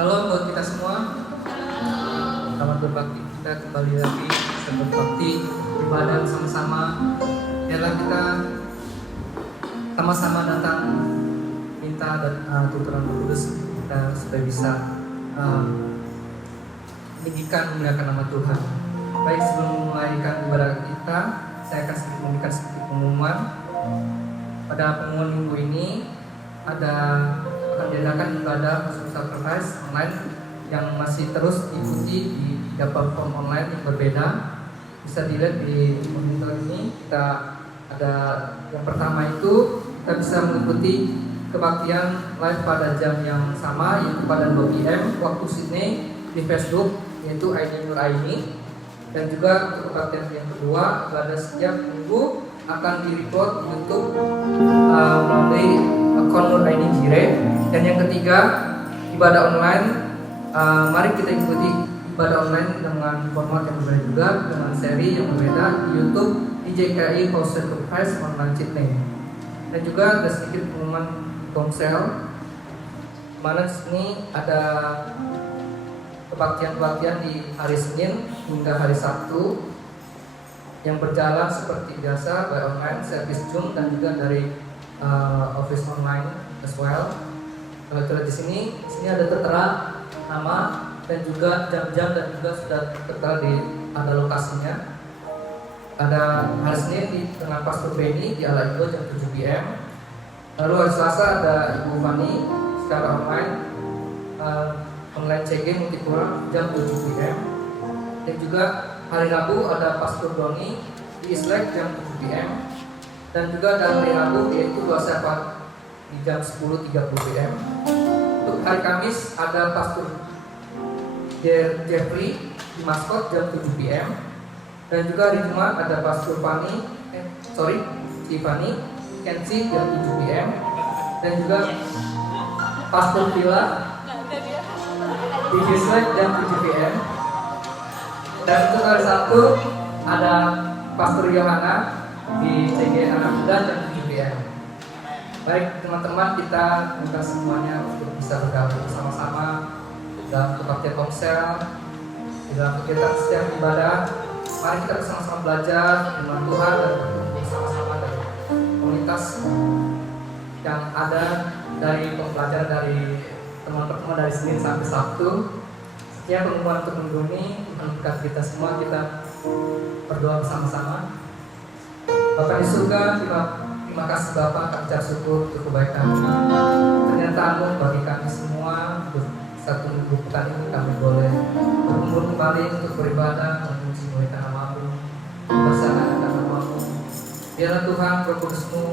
Halo buat kita semua. Selamat berbakti, kita kembali lagi berbakti ibadah sama-sama. Biarlah kita sama-sama datang minta dan Tuhan Kudus kita supaya bisa meninggikan memuliakan nama Tuhan. Baik, sebelum memulaikan ibadah kita, saya akan memberikan sedikit pengumuman. Pada pengumuman minggu ini akan diadakan ibadah khusus sacrifice online yang masih terus diikuti di 3 platform online yang berbeda. Bisa dilihat di monitor ini. Kita ada yang pertama itu kita bisa mengikuti kebaktian live pada jam yang sama, yaitu pada 2 PM waktu Sydney di Facebook, yaitu ID Nur Aini. Dan juga untuk kebaktian yang kedua, pada setiap minggu akan di-record di YouTube melalui akun Nur Aini Jire. Dan yang ketiga, ibadah online. Mari kita ikuti ibadah online dengan format yang berbeda juga, dengan seri yang berbeda di YouTube DJKI House Sacrifice Online Sydney. Dan juga ada sedikit pengumuman Komsel, mana sini ada kebaktian-kebaktian di hari Senin hingga hari Sabtu yang berjalan seperti biasa by online, service Zoom, dan juga dari office online as well. Kalau kita lihat di sini ada tertera nama dan juga jam-jam, dan juga sudah tertera ada lokasinya. Ada hari Senin dengan Pastor Benny di Ala Indo jam 7 PM. Lalu hari Selasa ada Ibu Fani secara online CG Multipura jam 7 PM. Dan juga hari Rabu ada Pastor Doni di Islek jam 7 PM. Dan juga ada hari Rabu yaitu Doa di jam 10.30 PM. Untuk hari Kamis ada Pastor Jeffrey di Maskot jam 7 PM. Dan juga hari Jumat ada Pastor Tiffany Kenzi jam 7 PM. Dan juga Pastor Villa di Islek jam 7 PM. Dan untuk hari Sabtu ada Pastor Yohana di CG Anak Muda jam 7 PM. Baik teman-teman, kita minta semuanya untuk bisa bergabung bersama-sama dalam kebaktian Komsel, di dalam kegiatan setiap ibadah. Mari kita bersama-sama belajar firman Tuhan dan bertumbuh bersama-sama dari komunitas yang ada dari pembelajaran dari teman-teman dari Senin sampai Sabtu. Sekian pengumuman untuk minggu ini. Tuhan kita semua, kita berdoa bersama-sama. Bapa di surga, terima kasih Bapak, kami ucap syukur untuk kebaikan kenyataanmu bagi kami semua. Untuk satu minggu pekan ini kami boleh berkumpul kembali untuk beribadah, memuji muliakan nama-Mu, membesarkan nama-Mu. Biarlah Tuhan Roh Kudus-Mu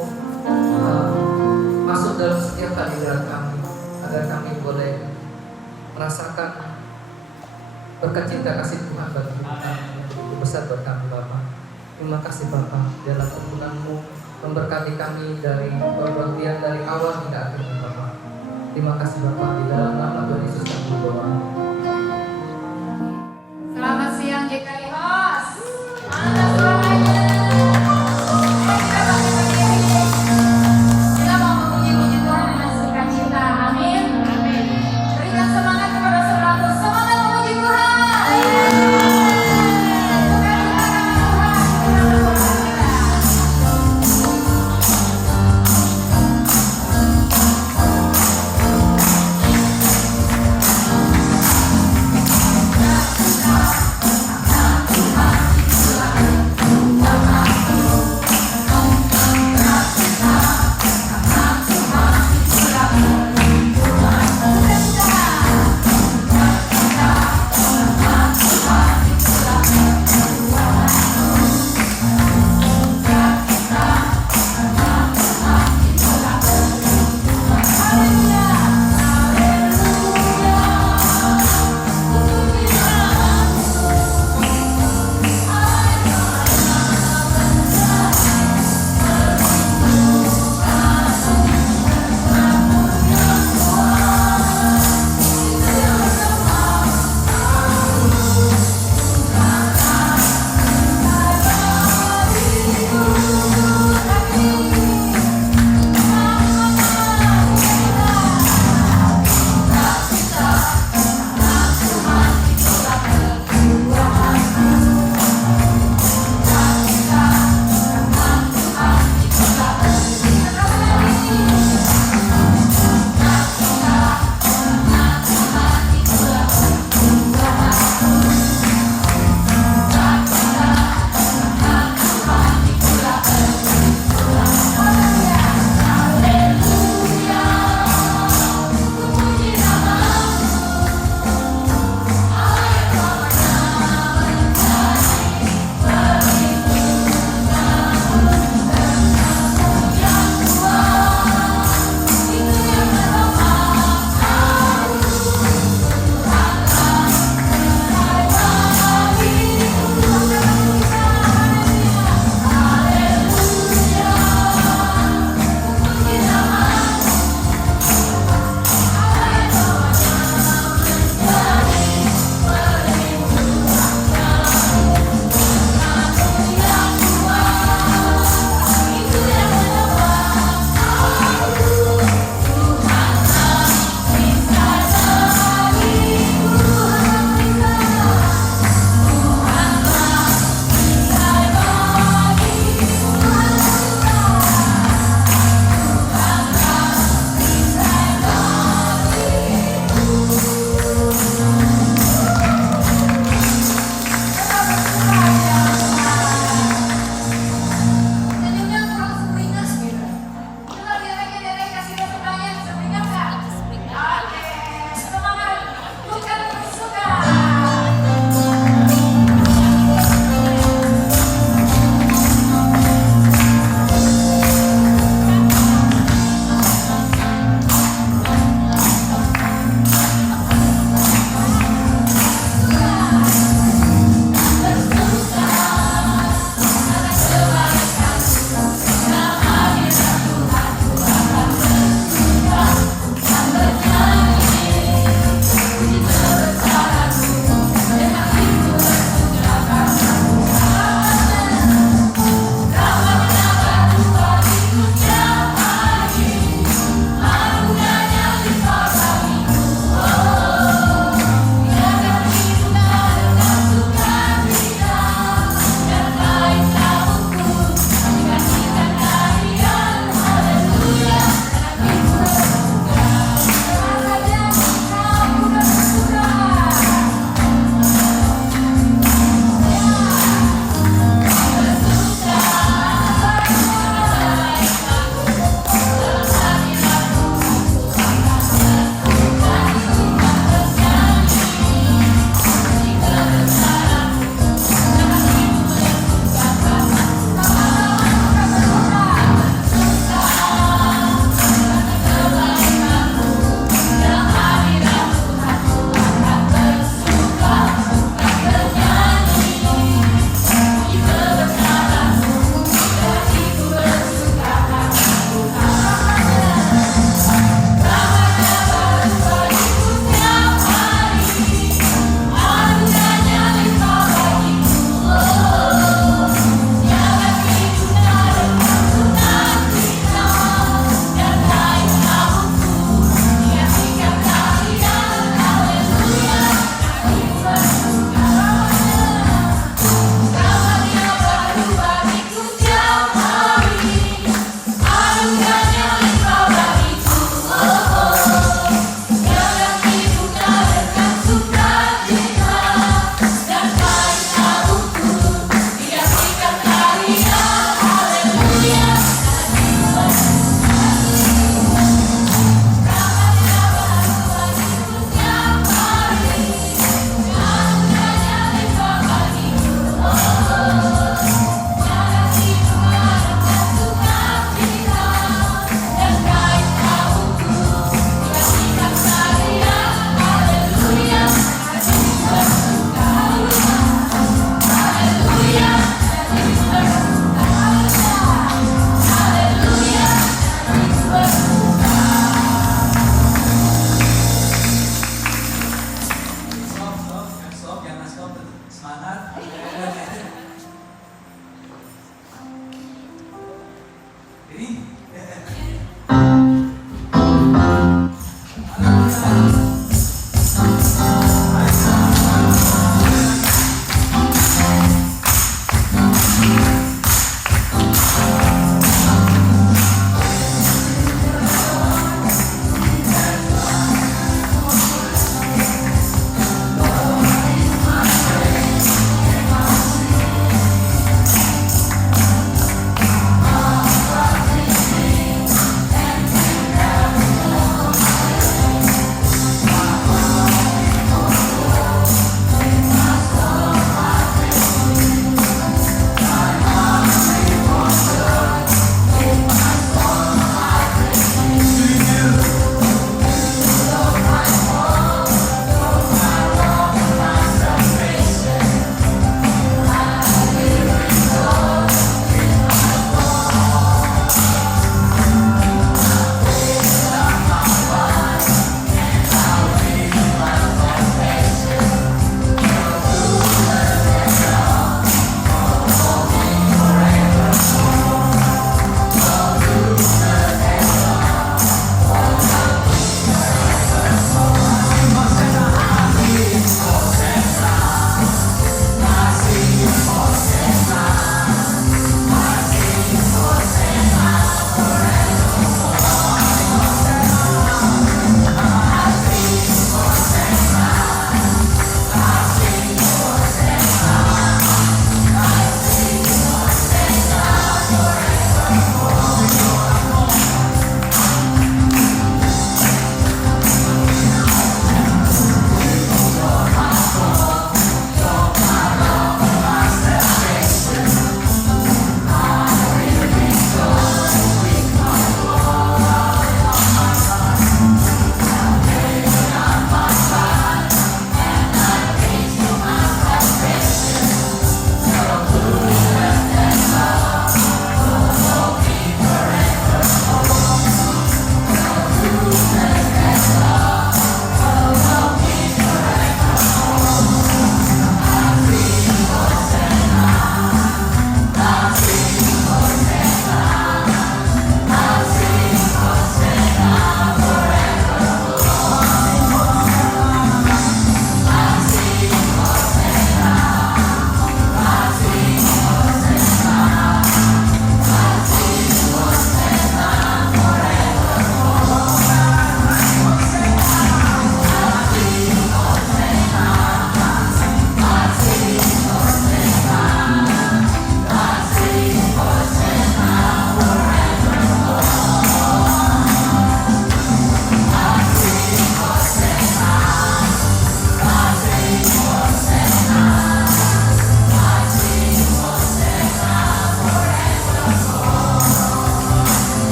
masuk dalam setiap hadirat kami, agar kami boleh merasakan berkat cinta kasih Tuhan bagi kami yang begitu besar buat kami Bapak. Terima kasih Bapak, biarlah perkenan-Mu memberkati kami dari perbuatan dari awal hingga akhir Bapak. Terima kasih Bapak, di dalam nama Tuhan Yesus kami berdoa. Selamat siang JKI Host. Mana suaranya? Kita mau memuji Tuhan dengan sukacita. Amin. Berikan semangat kepada saudaraku. Semangat memuji Tuhan.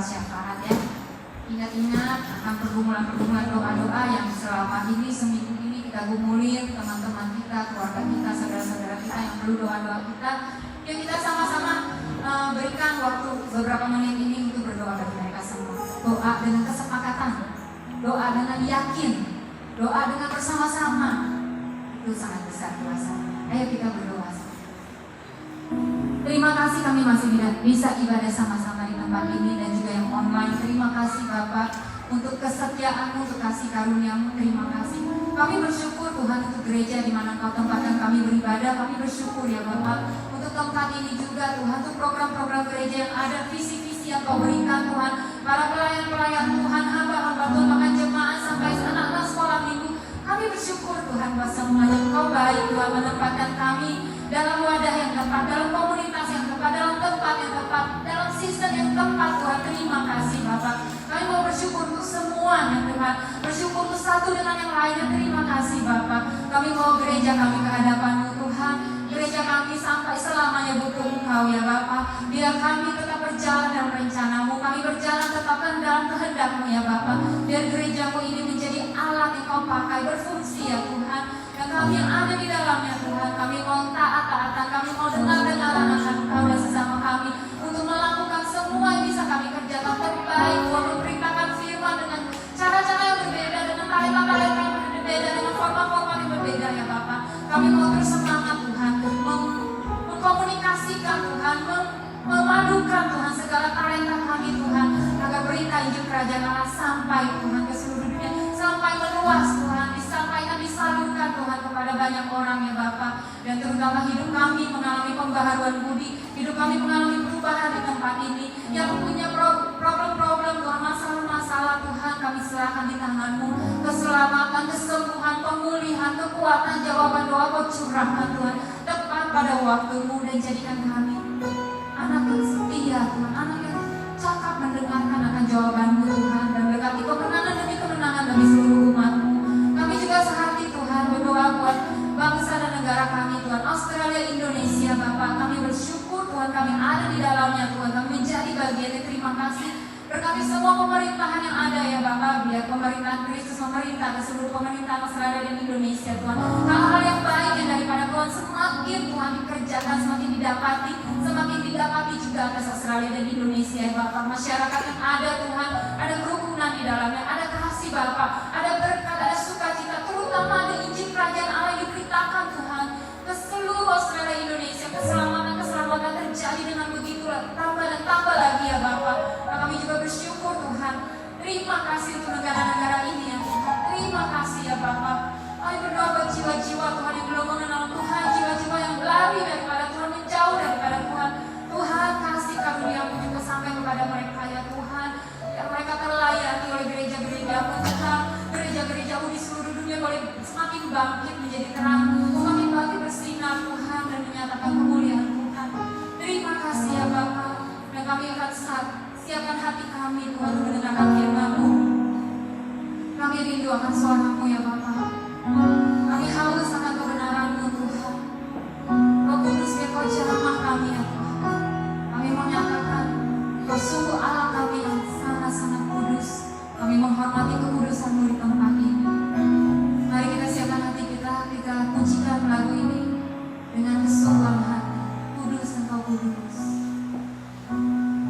syafaat ya. Ingat-ingat akan pergumulan-pergumulan doa-doa yang selama ini seminggu ini kita gumulin, teman-teman kita, keluarga kita, saudara-saudara kita yang perlu doa-doa kita. Yuk kita sama-sama berikan waktu beberapa menit ini untuk berdoa bagi mereka semua. Doa dengan kesepakatan, doa dengan yakin, doa dengan bersama-sama. Itu sangat besar kuasanya. Ayo kita berdoa. Terima kasih kami masih bisa ibadah sama-sama di tempat ini dan juga yang online. Terima kasih Bapak untuk kesetiaan-Mu, untuk kasih karunia-Mu. Terima kasih. Kami bersyukur Tuhan untuk gereja di mana Engkau tempatkan kami beribadah. Kami bersyukur ya Bapak untuk tempat ini juga Tuhan, untuk program-program gereja yang ada, visi-visi yang Kau berikan Tuhan. Para pelayan-pelayan Tuhan, hamba-hamba Tuhan, bahkan jemaat sampai anak-anak sekolah minggu. Kami bersyukur Tuhan bahwa semuanya Engkau baik Tuhan menempatkan kami dalam wadah yang tepat, dalam komunitas yang tepat, dalam tempat yang tepat, dalam sistem yang tepat Tuhan. Terima kasih Bapak. Kami mau bersyukur untuk semuanya Tuhan, bersyukur untuk satu dengan yang lainnya. Terima kasih Bapak. Kami mau gereja kami ke hadapan-Mu Tuhan. Gereja kami sampai selamanya butuh Engkau ya Bapak. Biar kami tetap berjalan dalam rencana-Mu, kami berjalan tetap dalam kehendak-Mu ya Bapak. Biar gereja-Mu ini menjadi alat yang Kau pakai, berfungsi ya Tuhan. Dan kami yang ada di dalamnya Tuhan, kami mau taat-taatan, kami mau dengar-dengaran akan Engkau dan sesama kami untuk melakukan semua yang bisa kami kerjakan terbaik. Tuhan memberitakan firman dengan cara-cara yang berbeda, dengan talenta-talenta yang berbeda, dengan forma-forma yang berbeda ya Bapak. Kami mau terus semangat Tuhan, mengkomunikasikan Tuhan, memadukan Tuhan segala talenta kami Tuhan, agar berita Injil Kerajaan Allah sampai Tuhan ke seluruh dunia, sampai meluas Tuhan, disampaikan, disalurkan Tuhan kepada banyak orang ya Bapak. Dan terutama hidup kami mengalami pembaharuan budi, hidup kami mengalami perubahan di tempat ini. Yang punya problem-problem Tuhan, masalah-masalah Tuhan, kami serahkan di tangan-Mu. Keselamatan, kesembuhan, pemulihan, kekuatan, jawaban doa Kau curahkan Tuhan tepat pada waktu-Mu, dan jadikan kami anak yang setia Tuhan, anak yang cakap mendengarkan akan jawaban-Mu Tuhan, dan berkati kemenangan demi kemenangan bagi seluruh umat-Mu. Kami juga sehati Tuhan berdoa buat bangsa dan negara kami Tuhan, Australia, Indonesia Bapak. Kami bersyukur Tuhan kami ada di dalamnya Tuhan, kami menjadi bagiannya. Terima kasih. Berkati semua pemerintahan yang ada ya Bapak, biar pemerintahan Kristus memerintah ke seluruh pemerintahan Australia dan Indonesia Tuhan. Hal-hal yang baik yang daripada Tuhan semakin Tuhan dikerjakan, semakin didapati juga atas Australia dan Indonesia ya Bapak. Masyarakat yang ada Tuhan, ada kerukunan di dalamnya, ada kasih Bapak, ada berkat, ada sukacita, terutama ada Injil Kerajaan Allah yang diberitakan Tuhan ke seluruh Australia Indonesia. Keselamatan terjadi dengan begitu tambah dan tambah lagi ya Bapak. Nah, kami juga bersyukur Tuhan. Terima kasih untuk negara-negara ini ya Tuhan. Terima kasih ya Bapak. Kami berdoa buat jiwa-jiwa Tuhan yang belum mengenal Tuhan, jiwa-jiwa yang lari daripada Tuhan, menjauh daripada Tuhan. Tuhan kasih karunia-Mu juga sampai kepada mereka ya Tuhan. Biar mereka terlayani oleh gereja-gereja-Mu Tuhan. Gereja-gereja-Mu di seluruh dunia boleh semakin bangkit menjadi terang, semakin bangkit bersinar Tuhan, dan menyatakan kemuliaan Tuhan. Terima kasih ya Bapak. Dan kami akan siapkan hati kami Tuhan untuk mendengarkan firman-Mu. Kami rindu akan suara-Mu ya Bapak. Kami haus akan kebenaran-Mu Tuhan. Roh Kudus biar Kau jamah kami ya Tuhan. Kami menyatakan Kau sungguh Allah kami yang sangat-sangat kudus. Kami menghormati kekudusan-Mu di tempat ini. Mari kita siapkan hati kita pujikan lagu ini dengan kesungguhan hati. Kudus Engkau kudus. Datang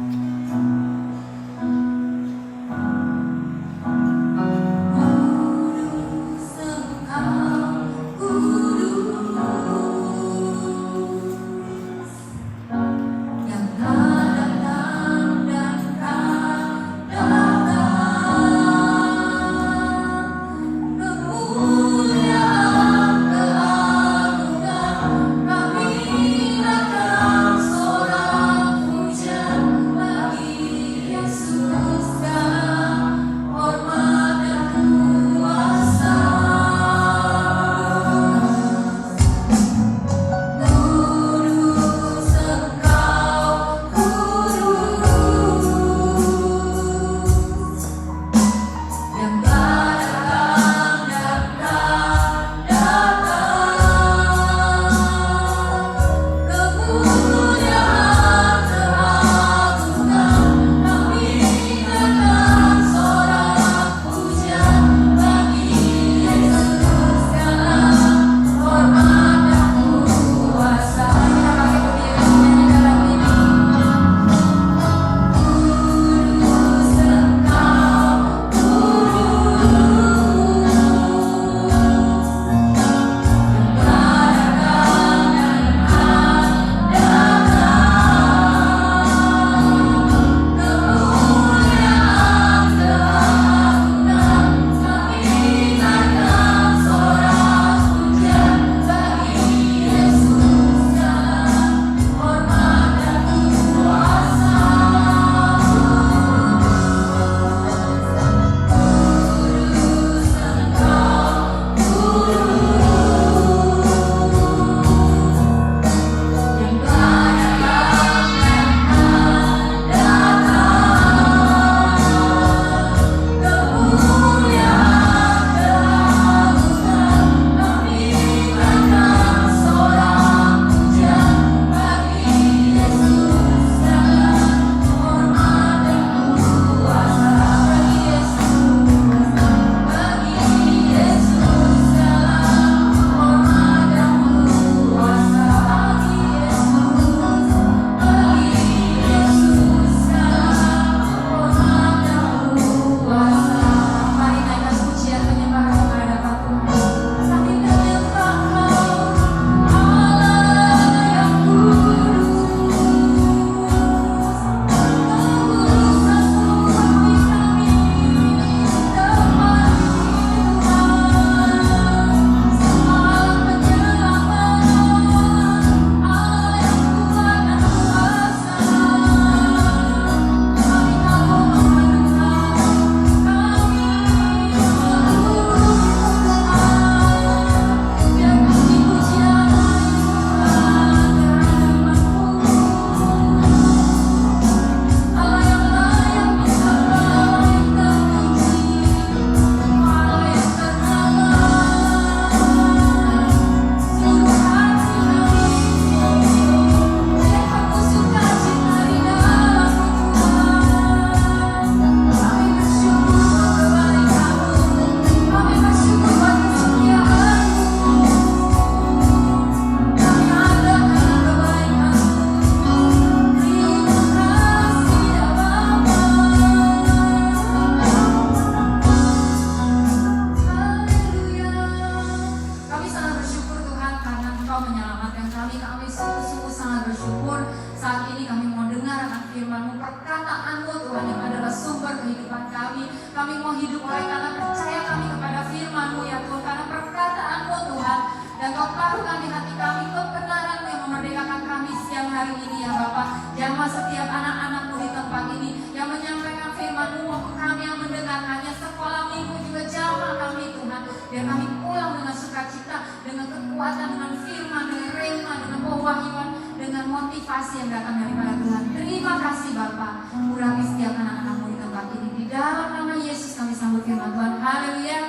kehidupan kami. Kami mau hidup oleh karena percaya kami kepada firman-Mu ya Tuhan, karena perkataan-Mu Tuhan. Dan Kau taruhkan di hati kami kebenaran-Mu yang memerdekakan kami siang hari ini ya Bapa. Jamah setiap anak-anak-Mu di tempat ini yang menyampaikan firman-Mu maupun kami yang mendengarkannya. Sekolah minggu juga jamah kami Tuhan. Biar kami pulang dengan sukacita, dengan kekuatan, dengan firman, dengan rema, dengan pewahyuan, dengan motivasi yang datang daripada Tuhan. Terima kasih Bapa. Urapi setiap anak-anak-Mu di tempat ini. Di dalam nama Yesus kami sambut firman Tuhan. Haleluya.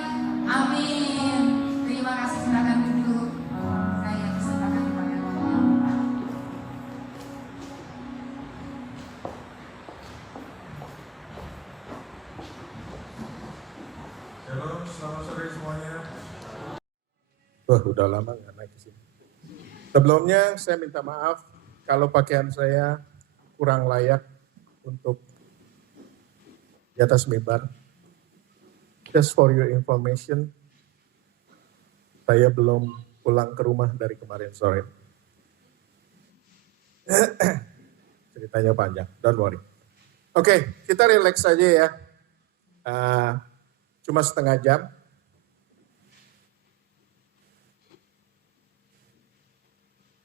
Amin. Terima kasih. Silakan duduk. Saya persilakan kepada Tuhan. Shalom, selamat sore semuanya. Wah, udah lama nggak naik ke sini. Sebelumnya saya minta maaf kalau pakaian saya kurang layak untuk di atas mimbar. Just for your information, saya belum pulang ke rumah dari kemarin sore. Ceritanya panjang, don't worry. Oke, kita relax saja ya. Cuma setengah jam.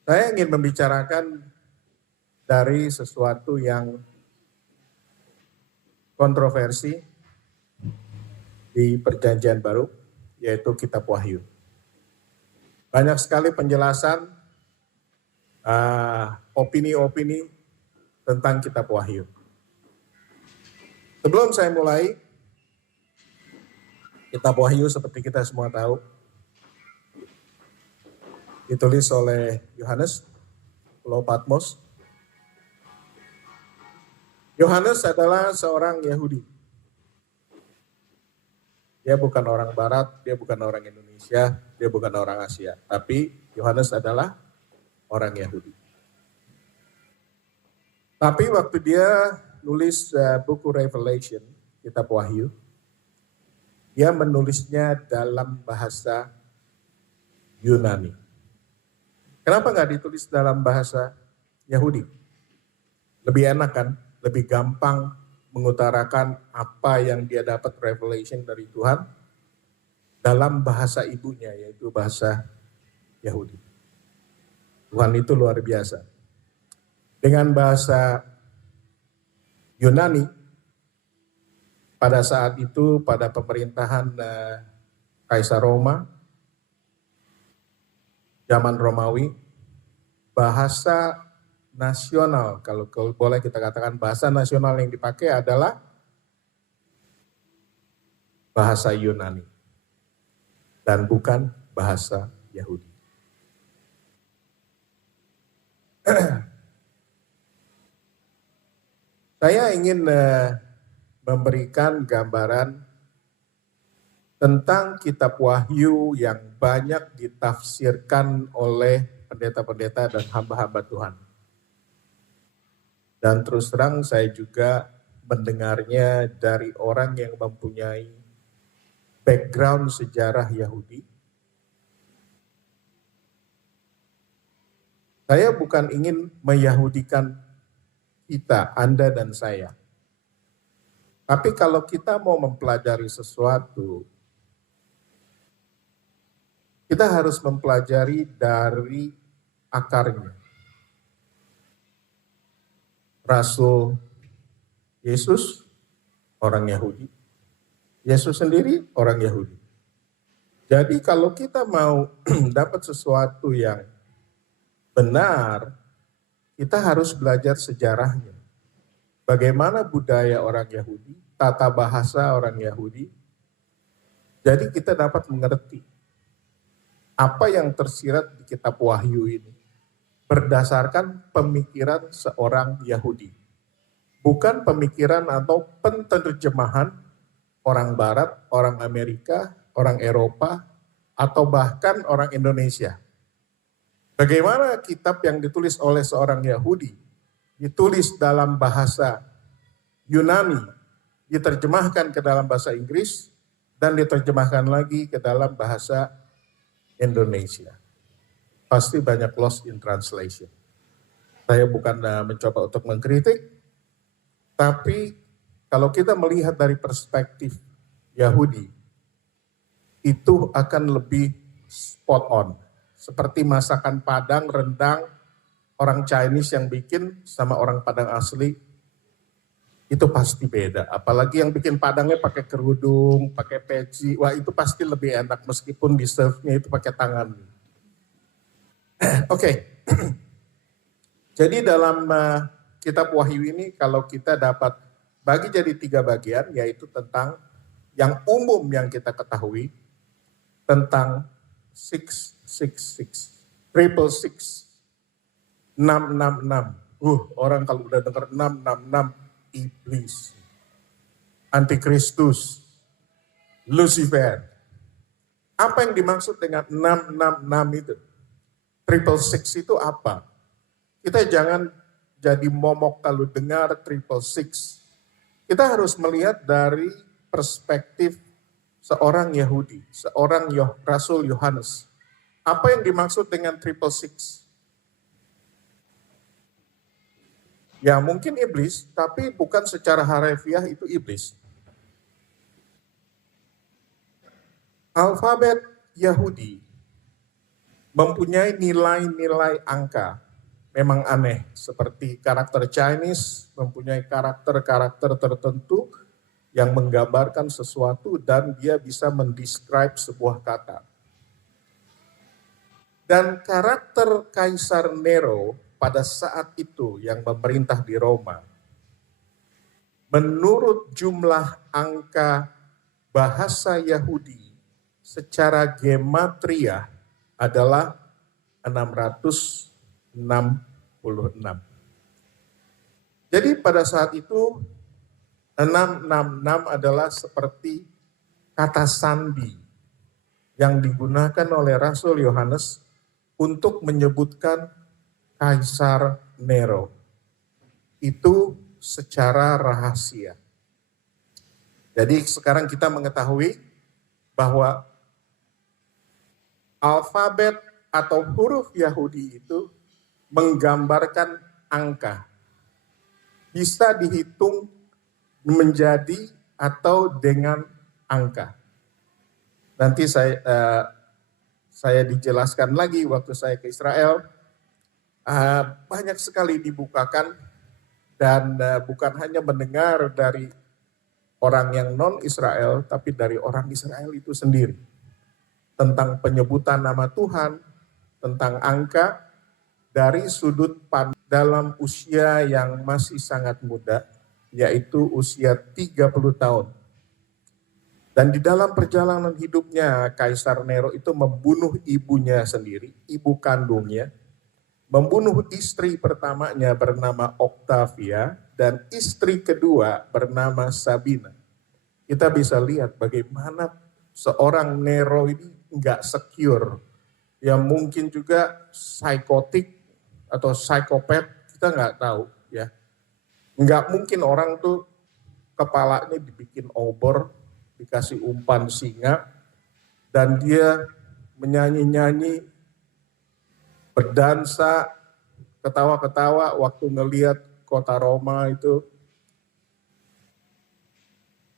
Saya ingin membicarakan dari sesuatu yang kontroversi di Perjanjian Baru, yaitu Kitab Wahyu. Banyak sekali penjelasan, opini-opini tentang Kitab Wahyu. Sebelum saya mulai, Kitab Wahyu seperti kita semua tahu, ditulis oleh Yohanes, Pulau Patmos. Yohanes adalah seorang Yahudi. Dia bukan orang Barat, dia bukan orang Indonesia, dia bukan orang Asia. Tapi Yohanes adalah orang Yahudi. Tapi waktu dia nulis buku Revelation, Kitab Wahyu, dia menulisnya dalam bahasa Yunani. Kenapa nggak ditulis dalam bahasa Yahudi? Lebih enak kan? Lebih gampang mengutarakan apa yang dia dapat revelation dari Tuhan dalam bahasa ibunya, yaitu bahasa Yahudi. Tuhan itu luar biasa. Dengan bahasa Yunani, pada saat itu pada pemerintahan Kaisar Roma, zaman Romawi, bahasa nasional, kalau boleh kita katakan bahasa nasional yang dipakai adalah bahasa Yunani dan bukan bahasa Yahudi. Saya ingin memberikan gambaran tentang Kitab Wahyu yang banyak ditafsirkan oleh pendeta-pendeta dan hamba-hamba Tuhan. Dan terus terang saya juga mendengarnya dari orang yang mempunyai background sejarah Yahudi. Saya bukan ingin meyahudikan kita, Anda dan saya. Tapi kalau kita mau mempelajari sesuatu, kita harus mempelajari dari akarnya. Rasul Yesus, orang Yahudi. Yesus sendiri, orang Yahudi. Jadi kalau kita mau dapat sesuatu yang benar, kita harus belajar sejarahnya. Bagaimana budaya orang Yahudi, tata bahasa orang Yahudi. Jadi kita dapat mengerti apa yang tersirat di Kitab Wahyu ini berdasarkan pemikiran seorang Yahudi. Bukan pemikiran atau penerjemahan orang Barat, orang Amerika, orang Eropa, atau bahkan orang Indonesia. Bagaimana kitab yang ditulis oleh seorang Yahudi, ditulis dalam bahasa Yunani, diterjemahkan ke dalam bahasa Inggris, dan diterjemahkan lagi ke dalam bahasa Indonesia. Pasti banyak lost in translation. Saya bukan mencoba untuk mengkritik, tapi kalau kita melihat dari perspektif Yahudi, itu akan lebih spot on. Seperti masakan Padang, rendang, orang Chinese yang bikin sama orang Padang asli, itu pasti beda. Apalagi yang bikin Padangnya pakai kerudung, pakai peci, wah itu pasti lebih enak meskipun di serve-nya itu pakai tangan. Oke. Jadi dalam kitab Wahyu ini kalau kita dapat bagi jadi 3 bagian, yaitu tentang yang umum yang kita ketahui, tentang 666, 666. Orang kalau udah dengar 666, iblis, antikristus, Lucifer. Apa yang dimaksud dengan 666 itu? 666 itu apa? Kita jangan jadi momok kalau dengar 666. Kita harus melihat dari perspektif seorang Yahudi, seorang Rasul Yohanes. Apa yang dimaksud dengan 666? Ya mungkin iblis, tapi bukan secara harafiah itu iblis. Alfabet Yahudi mempunyai nilai-nilai angka. Memang aneh, seperti karakter Chinese mempunyai karakter-karakter tertentu yang menggambarkan sesuatu dan dia bisa mendescribe sebuah kata. Dan karakter Kaisar Nero pada saat itu yang memerintah di Roma, menurut jumlah angka bahasa Yahudi secara gematria adalah 666. Jadi pada saat itu 666 adalah seperti kata sandi yang digunakan oleh Rasul Yohanes untuk menyebutkan Kaisar Nero. Itu secara rahasia. Jadi sekarang kita mengetahui bahwa alfabet atau huruf Yahudi itu menggambarkan angka. Bisa dihitung menjadi atau dengan angka. Nanti saya dijelaskan lagi waktu saya ke Israel. Banyak sekali dibukakan dan bukan hanya mendengar dari orang yang non-Israel, tapi dari orang Israel itu sendiri. Tentang penyebutan nama Tuhan, tentang angka, dari sudut pandang dalam usia yang masih sangat muda, yaitu usia 30 tahun. Dan di dalam perjalanan hidupnya, Kaisar Nero itu membunuh ibunya sendiri, ibu kandungnya, membunuh istri pertamanya bernama Octavia, dan istri kedua bernama Sabina. Kita bisa lihat bagaimana seorang Nero ini nggak secure, yang mungkin juga psikotik atau psikopat, kita nggak tahu ya. Nggak mungkin orang tuh kepalanya dibikin obor, dikasih umpan singa, dan dia menyanyi-nyanyi, berdansa, ketawa-ketawa waktu ngelihat kota Roma itu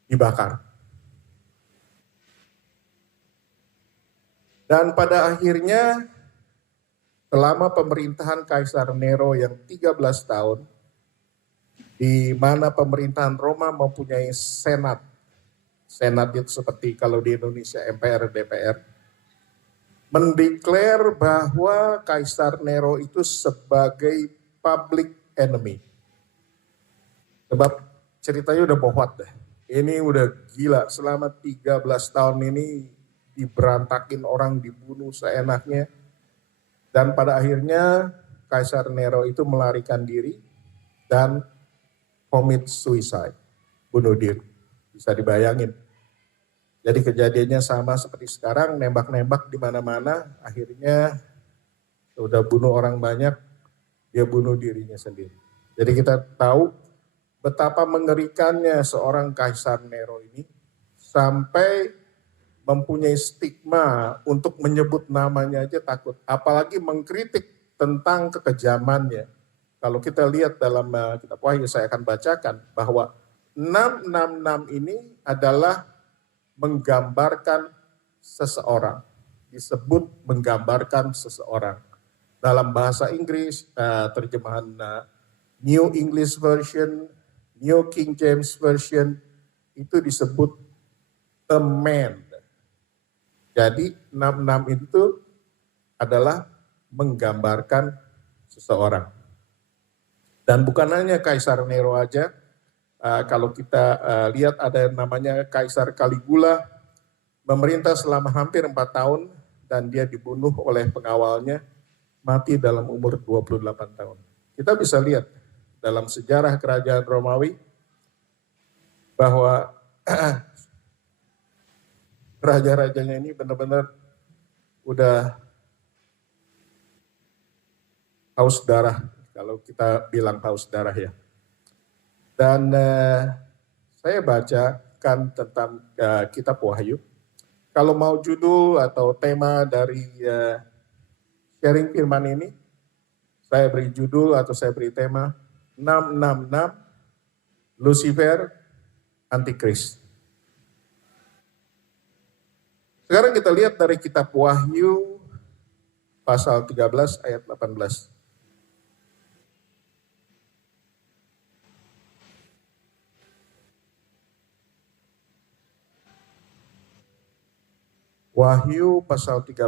dibakar. Dan pada akhirnya, selama pemerintahan Kaisar Nero yang 13 tahun, di mana pemerintahan Roma mempunyai senat. Senat itu seperti kalau di Indonesia MPR, DPR. Mendeklar bahwa Kaisar Nero itu sebagai public enemy. Sebab ceritanya udah bohot deh. Ini udah gila, selama 13 tahun ini diberantakin orang, dibunuh seenaknya. Dan pada akhirnya Kaisar Nero itu melarikan diri dan commit suicide, bunuh diri. Bisa dibayangin. Jadi kejadiannya sama seperti sekarang, nembak-nembak di mana-mana, akhirnya udah bunuh orang banyak, dia bunuh dirinya sendiri. Jadi kita tahu betapa mengerikannya seorang Kaisar Nero ini sampai mempunyai stigma untuk menyebut namanya aja takut. Apalagi mengkritik tentang kekejamannya. Kalau kita lihat dalam kitab Wahyu, saya akan bacakan bahwa 666 ini adalah menggambarkan seseorang. Disebut menggambarkan seseorang. Dalam bahasa Inggris, terjemahan New English Version, New King James Version, itu disebut a man. Jadi 66 itu adalah menggambarkan seseorang. Dan bukan hanya Kaisar Nero aja, kalau kita lihat ada yang namanya Kaisar Caligula, memerintah selama hampir 4 tahun dan dia dibunuh oleh pengawalnya, mati dalam umur 28 tahun. Kita bisa lihat dalam sejarah kerajaan Romawi bahwa raja-rajanya ini benar-benar udah haus darah, kalau kita bilang haus darah ya. Dan saya bacakan tentang kitab Wahyu. Kalau mau judul atau tema dari sharing firman ini, saya beri judul atau saya beri tema 666 Lucifer Antikris. Sekarang kita lihat dari kitab Wahyu pasal 13 ayat 18. Wahyu pasal 13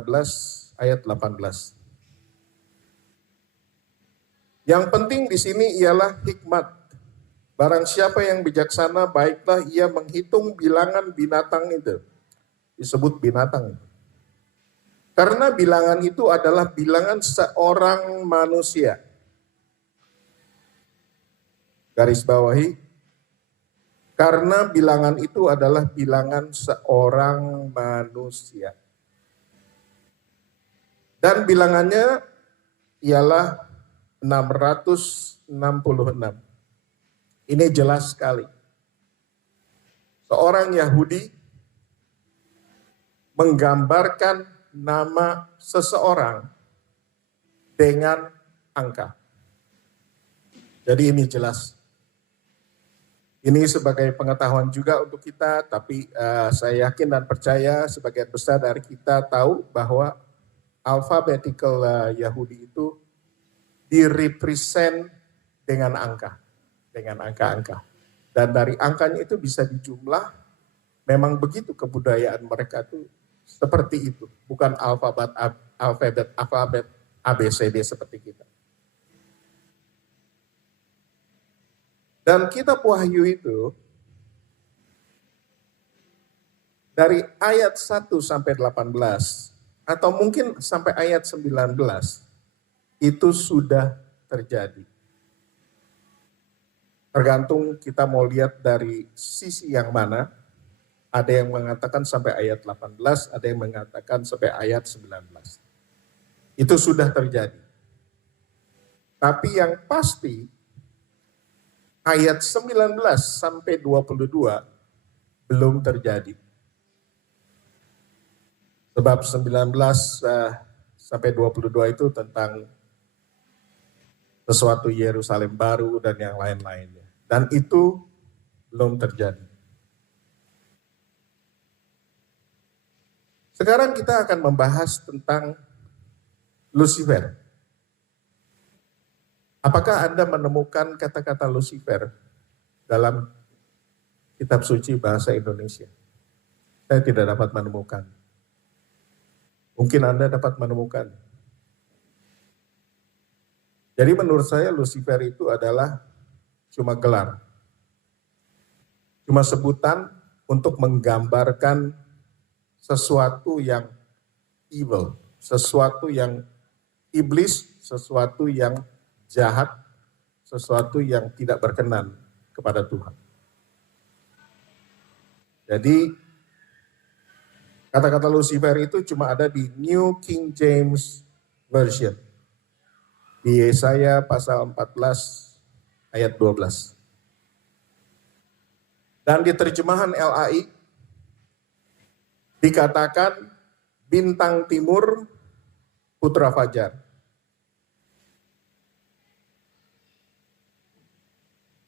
ayat 18. Yang penting di sini ialah hikmat. Barang siapa yang bijaksana, baiklah ia menghitung bilangan binatang itu. Disebut binatang. Karena bilangan itu adalah bilangan seorang manusia. Garis bawahi, karena bilangan itu adalah bilangan seorang manusia. Dan bilangannya ialah 666. Ini jelas sekali. Seorang Yahudi menggambarkan nama seseorang dengan angka. Jadi ini jelas. Ini sebagai pengetahuan juga untuk kita, tapi saya yakin dan percaya sebagian besar dari kita tahu bahwa alphabetical Yahudi itu direpresent dengan angka, dengan angka-angka. Dan dari angkanya itu bisa dijumlah, memang begitu kebudayaan mereka itu seperti itu, bukan alfabet ABCD seperti kita. Dan kitab Wahyu itu dari ayat 1 sampai 18 atau mungkin sampai ayat 19 itu sudah terjadi. Tergantung kita mau lihat dari sisi yang mana. Ada yang mengatakan sampai ayat 18, ada yang mengatakan sampai ayat 19. Itu sudah terjadi. Tapi yang pasti ayat 19 sampai 22 belum terjadi. Sebab 19 sampai 22 itu tentang sesuatu Yerusalem baru dan yang lain-lainnya. Dan itu belum terjadi. Sekarang kita akan membahas tentang Lucifer. Apakah Anda menemukan kata-kata Lucifer dalam kitab suci bahasa Indonesia? Saya tidak dapat menemukan. Mungkin Anda dapat menemukan. Jadi menurut saya Lucifer itu adalah cuma gelar. Cuma sebutan untuk menggambarkan sesuatu yang evil, sesuatu yang iblis, sesuatu yang jahat, sesuatu yang tidak berkenan kepada Tuhan. Jadi kata-kata Lucifer itu cuma ada di New King James Version. Di Yesaya pasal 14 ayat 12. Dan di terjemahan LAI dikatakan bintang timur putra fajar.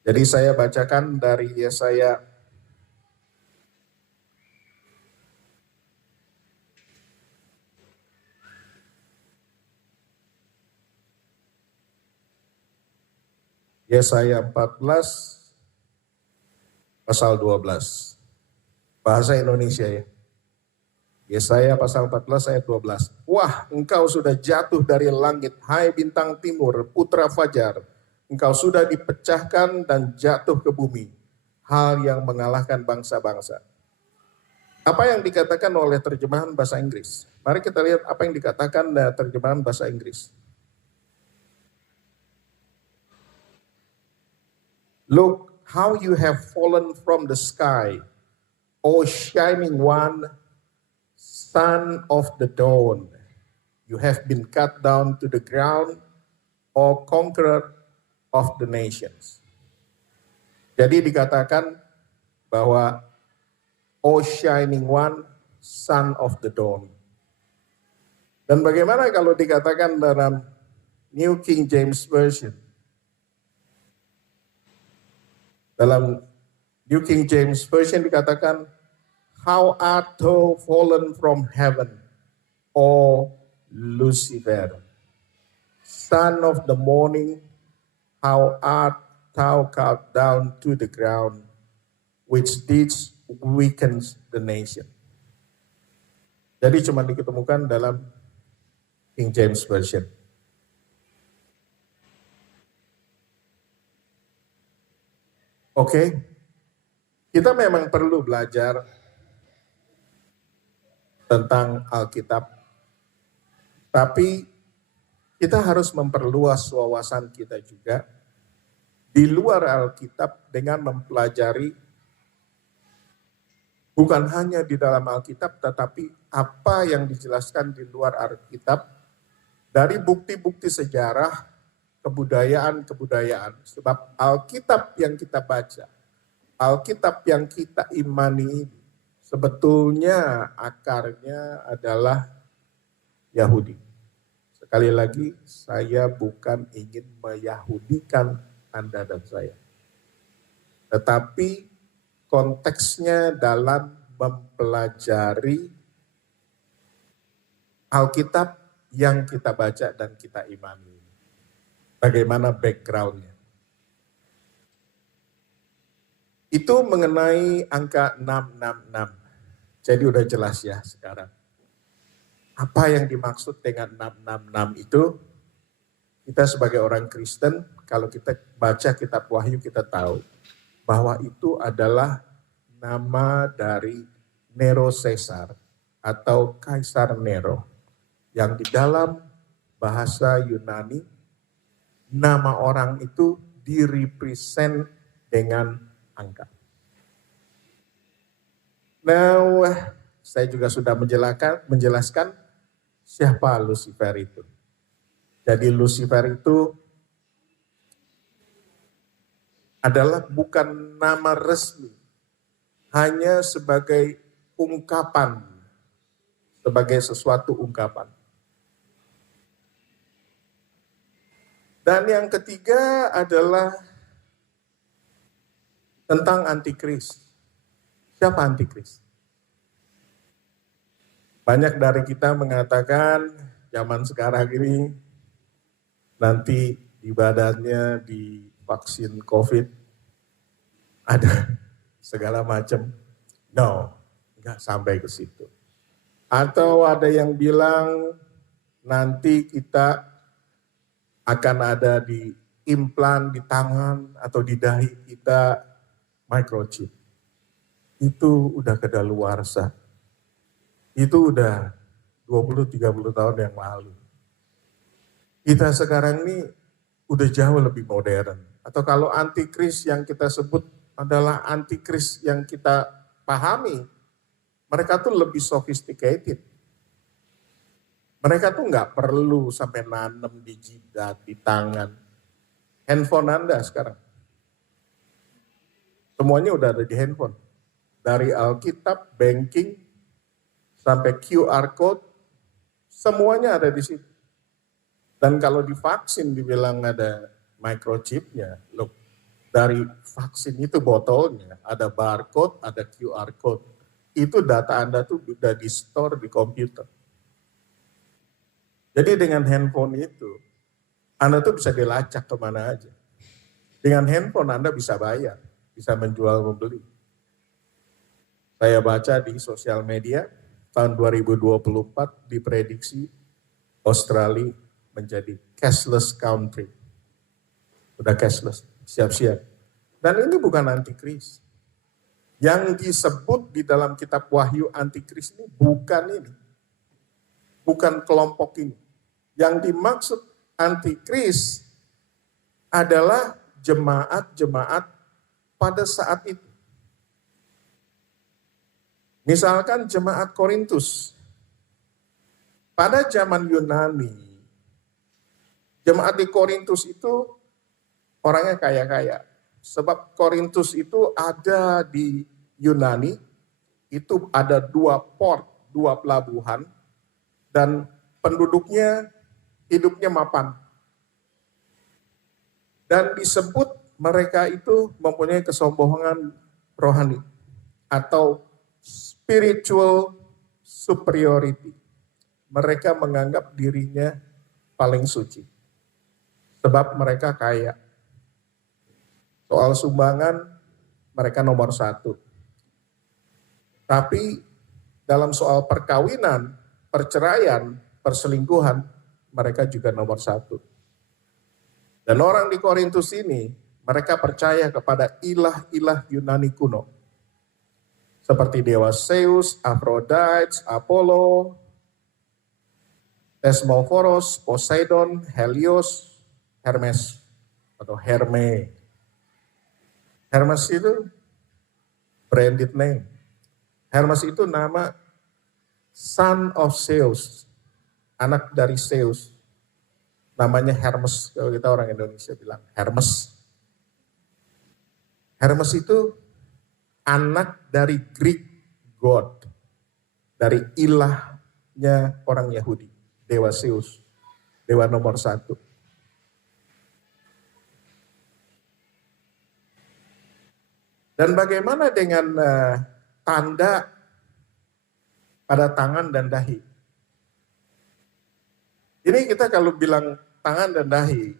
Jadi saya bacakan dari Yesaya Yesaya 14 pasal 12. Bahasa Indonesia ya. Yesaya pasal 14 ayat 12. Wah, engkau sudah jatuh dari langit, hai bintang timur, putra fajar. Engkau sudah dipecahkan dan jatuh ke bumi, hal yang mengalahkan bangsa-bangsa. Apa yang dikatakan oleh terjemahan bahasa Inggris? Mari kita lihat apa yang dikatakan dari terjemahan bahasa Inggris. Look how you have fallen from the sky, O shining one, son of the dawn. You have been cut down to the ground, O conqueror of the nations. Jadi dikatakan bahwa O shining one, son of the dawn. Dan bagaimana kalau dikatakan dalam New King James Version? Dalam New King James Version dikatakan, how art thou fallen from heaven, O Lucifer, son of the morning, how art thou cut down to the ground, which didst weaken the nation. Jadi cuma diketemukan dalam King James Version. Oke, kita memang perlu belajar tentang Alkitab, tapi kita harus memperluas wawasan kita juga di luar Alkitab dengan mempelajari bukan hanya di dalam Alkitab, tetapi apa yang dijelaskan di luar Alkitab dari bukti-bukti sejarah, kebudayaan-kebudayaan. Sebab Alkitab yang kita baca, Alkitab yang kita imani ini, sebetulnya akarnya adalah Yahudi. Sekali lagi, saya bukan ingin meyahudikan Anda dan saya. Tetapi konteksnya dalam mempelajari Alkitab yang kita baca dan kita imani. Bagaimana background-nya. Itu mengenai angka 666. Jadi udah jelas ya sekarang. Apa yang dimaksud dengan 666 itu? Kita sebagai orang Kristen, kalau kita baca kitab Wahyu kita tahu bahwa itu adalah nama dari Nero Caesar atau Kaisar Nero yang di dalam bahasa Yunani nama orang itu direpresent dengan angka. Now, saya juga sudah menjelaskan siapa Lucifer itu. Jadi Lucifer itu adalah bukan nama resmi, hanya sebagai ungkapan, sebagai sesuatu ungkapan. Dan yang ketiga adalah tentang antikris. Siapa antikris? Banyak dari kita mengatakan zaman sekarang ini nanti di badannya divaksin COVID ada segala macam. No, enggak sampai ke situ. Atau ada yang bilang nanti kita akan ada di implan di tangan atau di dahi kita microchip. Itu udah kedaluarsa. Itu udah 20-30 tahun yang lalu. Kita sekarang ini udah jauh lebih modern. Atau kalau antikris yang kita sebut adalah antikris yang kita pahami, mereka tuh lebih sophisticated. Mereka tuh nggak perlu sampai nanam di jidat, di tangan. Handphone Anda sekarang. Semuanya udah ada di handphone. Dari Alkitab, banking, sampai QR code, semuanya ada di situ. Dan kalau divaksin dibilang ada microchipnya, look, dari vaksin itu botolnya, ada barcode, ada QR code. Itu data Anda tuh udah di-store di komputer. Jadi dengan handphone itu, Anda tuh bisa dilacak kemana aja. Dengan handphone Anda bisa bayar, bisa menjual membeli. Saya baca di sosial media, tahun 2024 diprediksi Australia menjadi cashless country. Udah cashless, siap-siap. Dan ini bukan antikris. Yang disebut di dalam kitab Wahyu antikris ini bukan ini. Bukan kelompok ini. Yang dimaksud antikris adalah jemaat-jemaat pada saat itu. Misalkan jemaat Korintus. Pada zaman Yunani, jemaat di Korintus itu orangnya kaya-kaya. Sebab Korintus itu ada di Yunani, itu ada 2 port, 2 pelabuhan, dan penduduknya hidupnya mapan. Dan disebut mereka itu mempunyai kesombongan rohani atau spiritual superiority. Mereka menganggap dirinya paling suci. Sebab mereka kaya. Soal sumbangan, mereka nomor 1. Tapi dalam soal perkawinan, perceraian, perselingkuhan, mereka juga nomor 1. Dan orang di Korintus ini, mereka percaya kepada ilah-ilah Yunani kuno. Seperti dewa Zeus, Aphrodite, Apollo, Thesmophoros, Poseidon, Helios, Hermes, atau Herme. Hermes itu branded name. Hermes itu nama son of Zeus, anak dari Zeus. Namanya Hermes, kalau kita orang Indonesia bilang Hermes. Hermes itu anak dari Greek God, dari ilahnya orang Yahudi, dewa Zeus, dewa nomor 1. Dan bagaimana dengan tanda pada tangan dan dahi? Ini kita kalau bilang tangan dan dahi,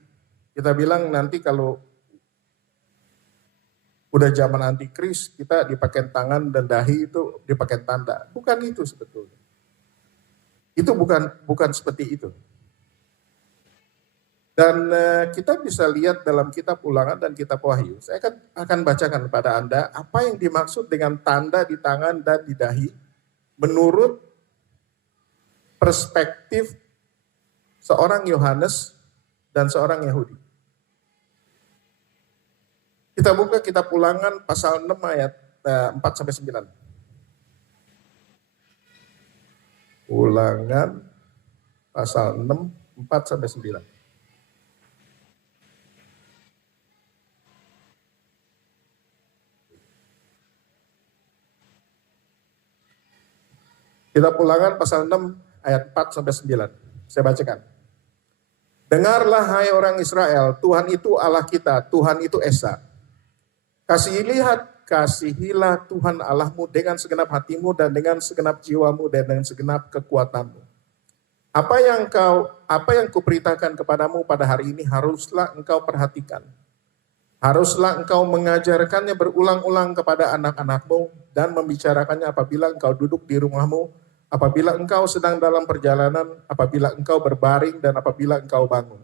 kita bilang nanti kalau udah zaman antikris, kita dipakai tangan dan dahi itu dipakai tanda. Bukan itu sebetulnya. Itu bukan seperti itu. Dan kita bisa lihat dalam kitab Ulangan dan kitab Wahyu. Saya akan bacakan kepada Anda apa yang dimaksud dengan tanda di tangan dan di dahi menurut perspektif seorang Yohanes dan seorang Yahudi. Kita buka kitab Ulangan pasal 6 ayat 4-9. Ulangan pasal 6, 4-9. Kitab Ulangan pasal 6 ayat 4-9. Saya bacakan. Dengarlah hai orang Israel, Tuhan itu Allah kita, Tuhan itu Esa. Kasihilah Tuhan Allahmu dengan segenap hatimu dan dengan segenap jiwamu dan dengan segenap kekuatanmu. Apa yang kuperintahkan kepadamu pada hari ini haruslah engkau perhatikan. Haruslah engkau mengajarkannya berulang-ulang kepada anak-anakmu dan membicarakannya apabila engkau duduk di rumahmu, apabila engkau sedang dalam perjalanan, apabila engkau berbaring dan apabila engkau bangun.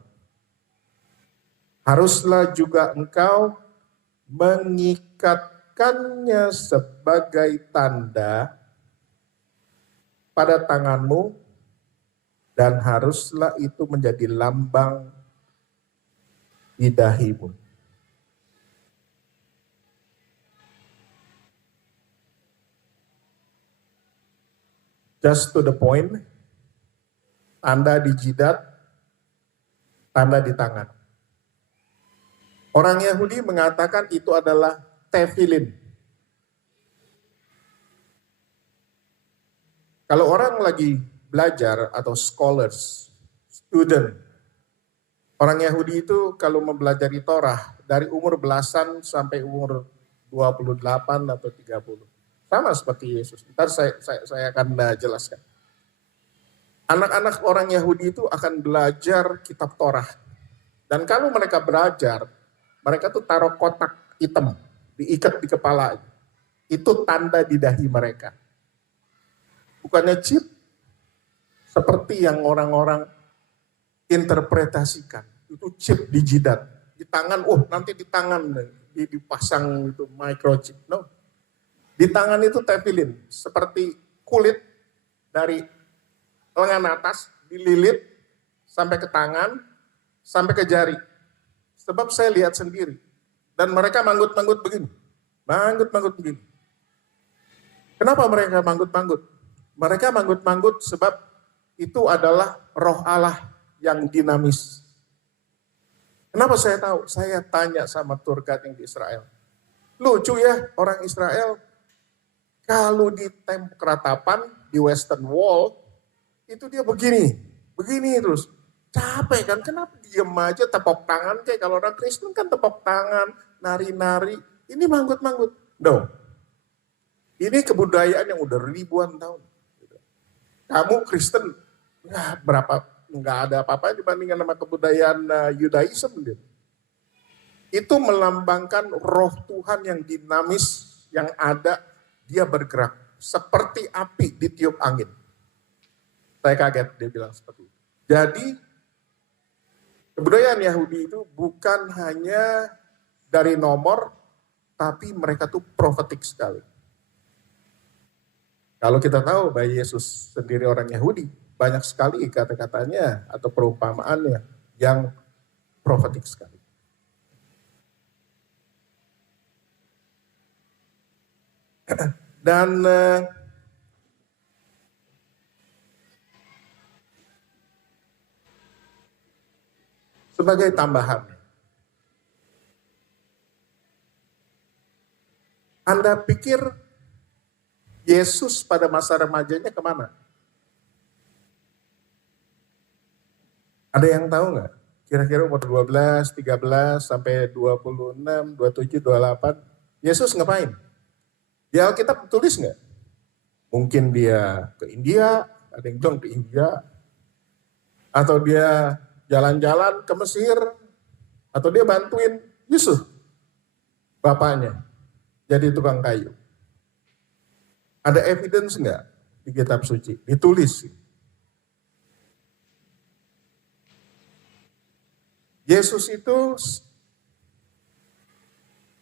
Haruslah juga engkau mengikatkannya sebagai tanda pada tanganmu dan haruslah itu menjadi lambang di dahimu. Just to the point, tanda di jidat, tanda di tangan. Orang Yahudi mengatakan itu adalah tefillin. Kalau orang lagi belajar atau scholars, student, Orang Yahudi itu kalau mempelajari Torah dari umur belasan sampai umur 28 atau 30. Sama seperti Yesus. Ntar saya akan jelaskan. Anak-anak orang Yahudi itu akan belajar kitab Torah. Dan kalau mereka belajar, mereka tuh taruh kotak hitam, diikat di kepala. Itu tanda di dahi mereka. Bukannya chip, seperti yang orang-orang interpretasikan. Itu chip di jidat. Di tangan, nanti di tangan dipasang itu microchip. No. Di tangan itu tefilin, seperti kulit dari lengan atas, dililit sampai ke tangan, sampai ke jari. Sebab saya lihat sendiri. Dan mereka manggut-manggut begini. Manggut-manggut begini. Kenapa mereka manggut-manggut? Mereka manggut-manggut sebab itu adalah roh Allah yang dinamis. Kenapa saya tahu? Saya tanya sama tour guide yang di Israel. Lucu ya, orang Israel kalau di tembok keratapan, di Western Wall, itu dia begini terus. Capek kan, kenapa diem aja tepuk tangan kayak kalau orang Kristen kan tepuk tangan, nari-nari. Ini manggut-manggut. No. Ini kebudayaan yang udah ribuan tahun. Kamu Kristen, nggak ada apa-apa dibandingkan sama kebudayaan Yudaism. Gitu. Itu melambangkan roh Tuhan yang dinamis, yang ada, dia bergerak. Seperti api ditiup angin. Saya kaget dia bilang seperti itu. Jadi kebudayaan Yahudi itu bukan hanya dari nomor, tapi mereka tuh profetik sekali. Kalau kita tahu bahwa Yesus sendiri orang Yahudi, banyak sekali kata-katanya atau perumpamaannya yang profetik sekali. Dan sebagai tambahan, Anda pikir Yesus pada masa remajanya kemana? Ada yang tahu nggak? Kira-kira umur 12, 13, sampai 26, 27, 28. Yesus ngapain? Di Alkitab tulis nggak? Mungkin dia ke India, ada yang bilang ke India. Atau dia jalan-jalan ke Mesir, atau dia bantuin Yusuf, bapaknya, jadi tukang kayu. Ada evidence nggak di kitab suci? Ditulis. Yesus itu,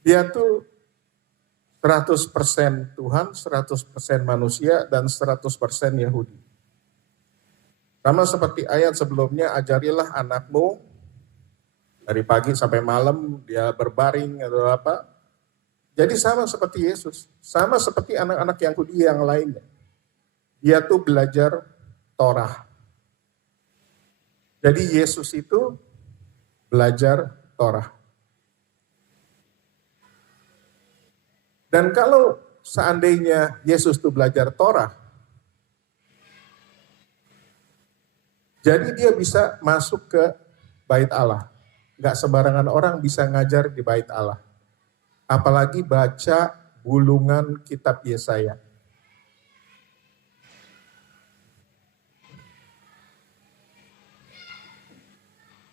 dia tuh 100% Tuhan, 100% manusia, dan 100% Yahudi. Sama seperti ayat sebelumnya, ajarilah anakmu dari pagi sampai malam dia berbaring atau apa. Jadi sama seperti Yesus, sama seperti anak-anak Yahudi yang lainnya. Dia tuh belajar Torah. Jadi Yesus itu belajar Torah. Dan kalau seandainya Yesus tuh belajar Torah, jadi dia bisa masuk ke bait Allah. Gak sembarangan orang bisa ngajar di bait Allah. Apalagi baca gulungan kitab Yesaya.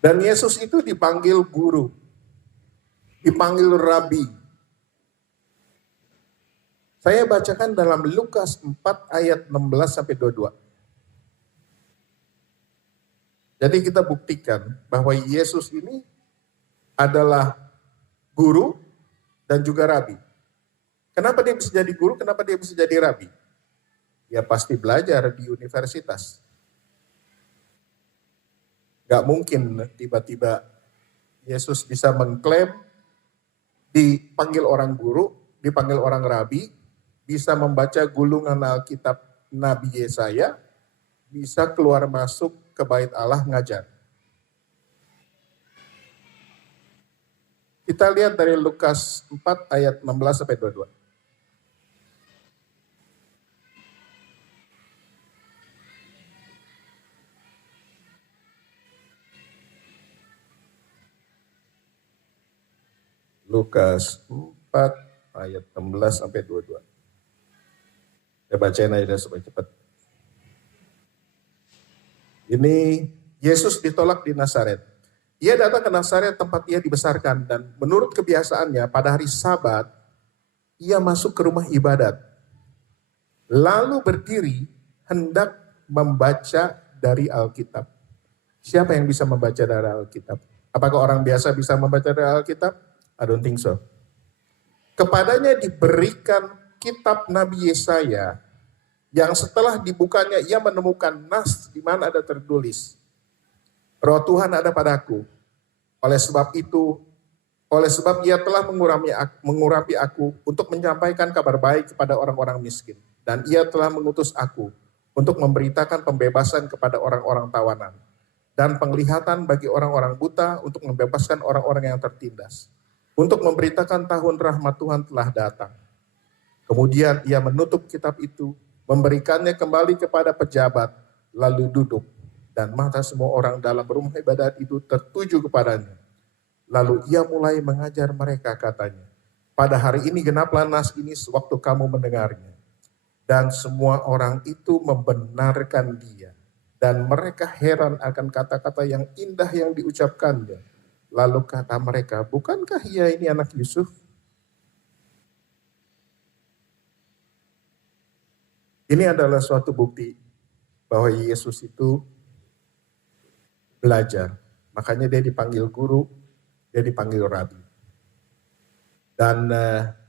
Dan Yesus itu dipanggil guru. Dipanggil rabi. Saya bacakan dalam Lukas 4 ayat 16 sampai 22. Jadi kita buktikan bahwa Yesus ini adalah guru dan juga rabi. Kenapa dia bisa jadi guru? Kenapa dia bisa jadi rabi? Ya pasti belajar di universitas. Gak mungkin tiba-tiba Yesus bisa mengklaim dipanggil orang guru, dipanggil orang rabi, bisa membaca gulungan Alkitab Nabi Yesaya, bisa keluar masuk ke bait Allah ngajar. Kita lihat dari Lukas 4 ayat 16 sampai 22. Lukas 4 ayat 16 sampai 22. Saya bacain aja supaya cepat. Ini Yesus ditolak di Nazaret. Ia datang ke Nazaret tempat ia dibesarkan dan menurut kebiasaannya pada hari Sabat ia masuk ke rumah ibadat. Lalu berdiri hendak membaca dari Alkitab. Siapa yang bisa membaca dari Alkitab? Apakah orang biasa bisa membaca dari Alkitab? I don't think so. Kepadanya diberikan kitab Nabi Yesaya yang setelah dibukanya ia menemukan nas di mana ada tertulis, Roh Tuhan ada padaku. Oleh sebab ia telah mengurapi aku untuk menyampaikan kabar baik kepada orang-orang miskin. Dan ia telah mengutus aku untuk memberitakan pembebasan kepada orang-orang tawanan. Dan penglihatan bagi orang-orang buta untuk membebaskan orang-orang yang tertindas. Untuk memberitakan tahun rahmat Tuhan telah datang. Kemudian ia menutup kitab itu, memberikannya kembali kepada pejabat, lalu duduk. Dan mata semua orang dalam rumah ibadat itu tertuju kepadanya. Lalu ia mulai mengajar mereka, katanya, pada hari ini genaplah nas ini sewaktu kamu mendengarnya. Dan semua orang itu membenarkan dia. Dan mereka heran akan kata-kata yang indah yang diucapkannya. Lalu kata mereka, bukankah ia ini anak Yusuf? Ini adalah suatu bukti bahwa Yesus itu belajar. Makanya dia dipanggil guru, dia dipanggil rabi. Dan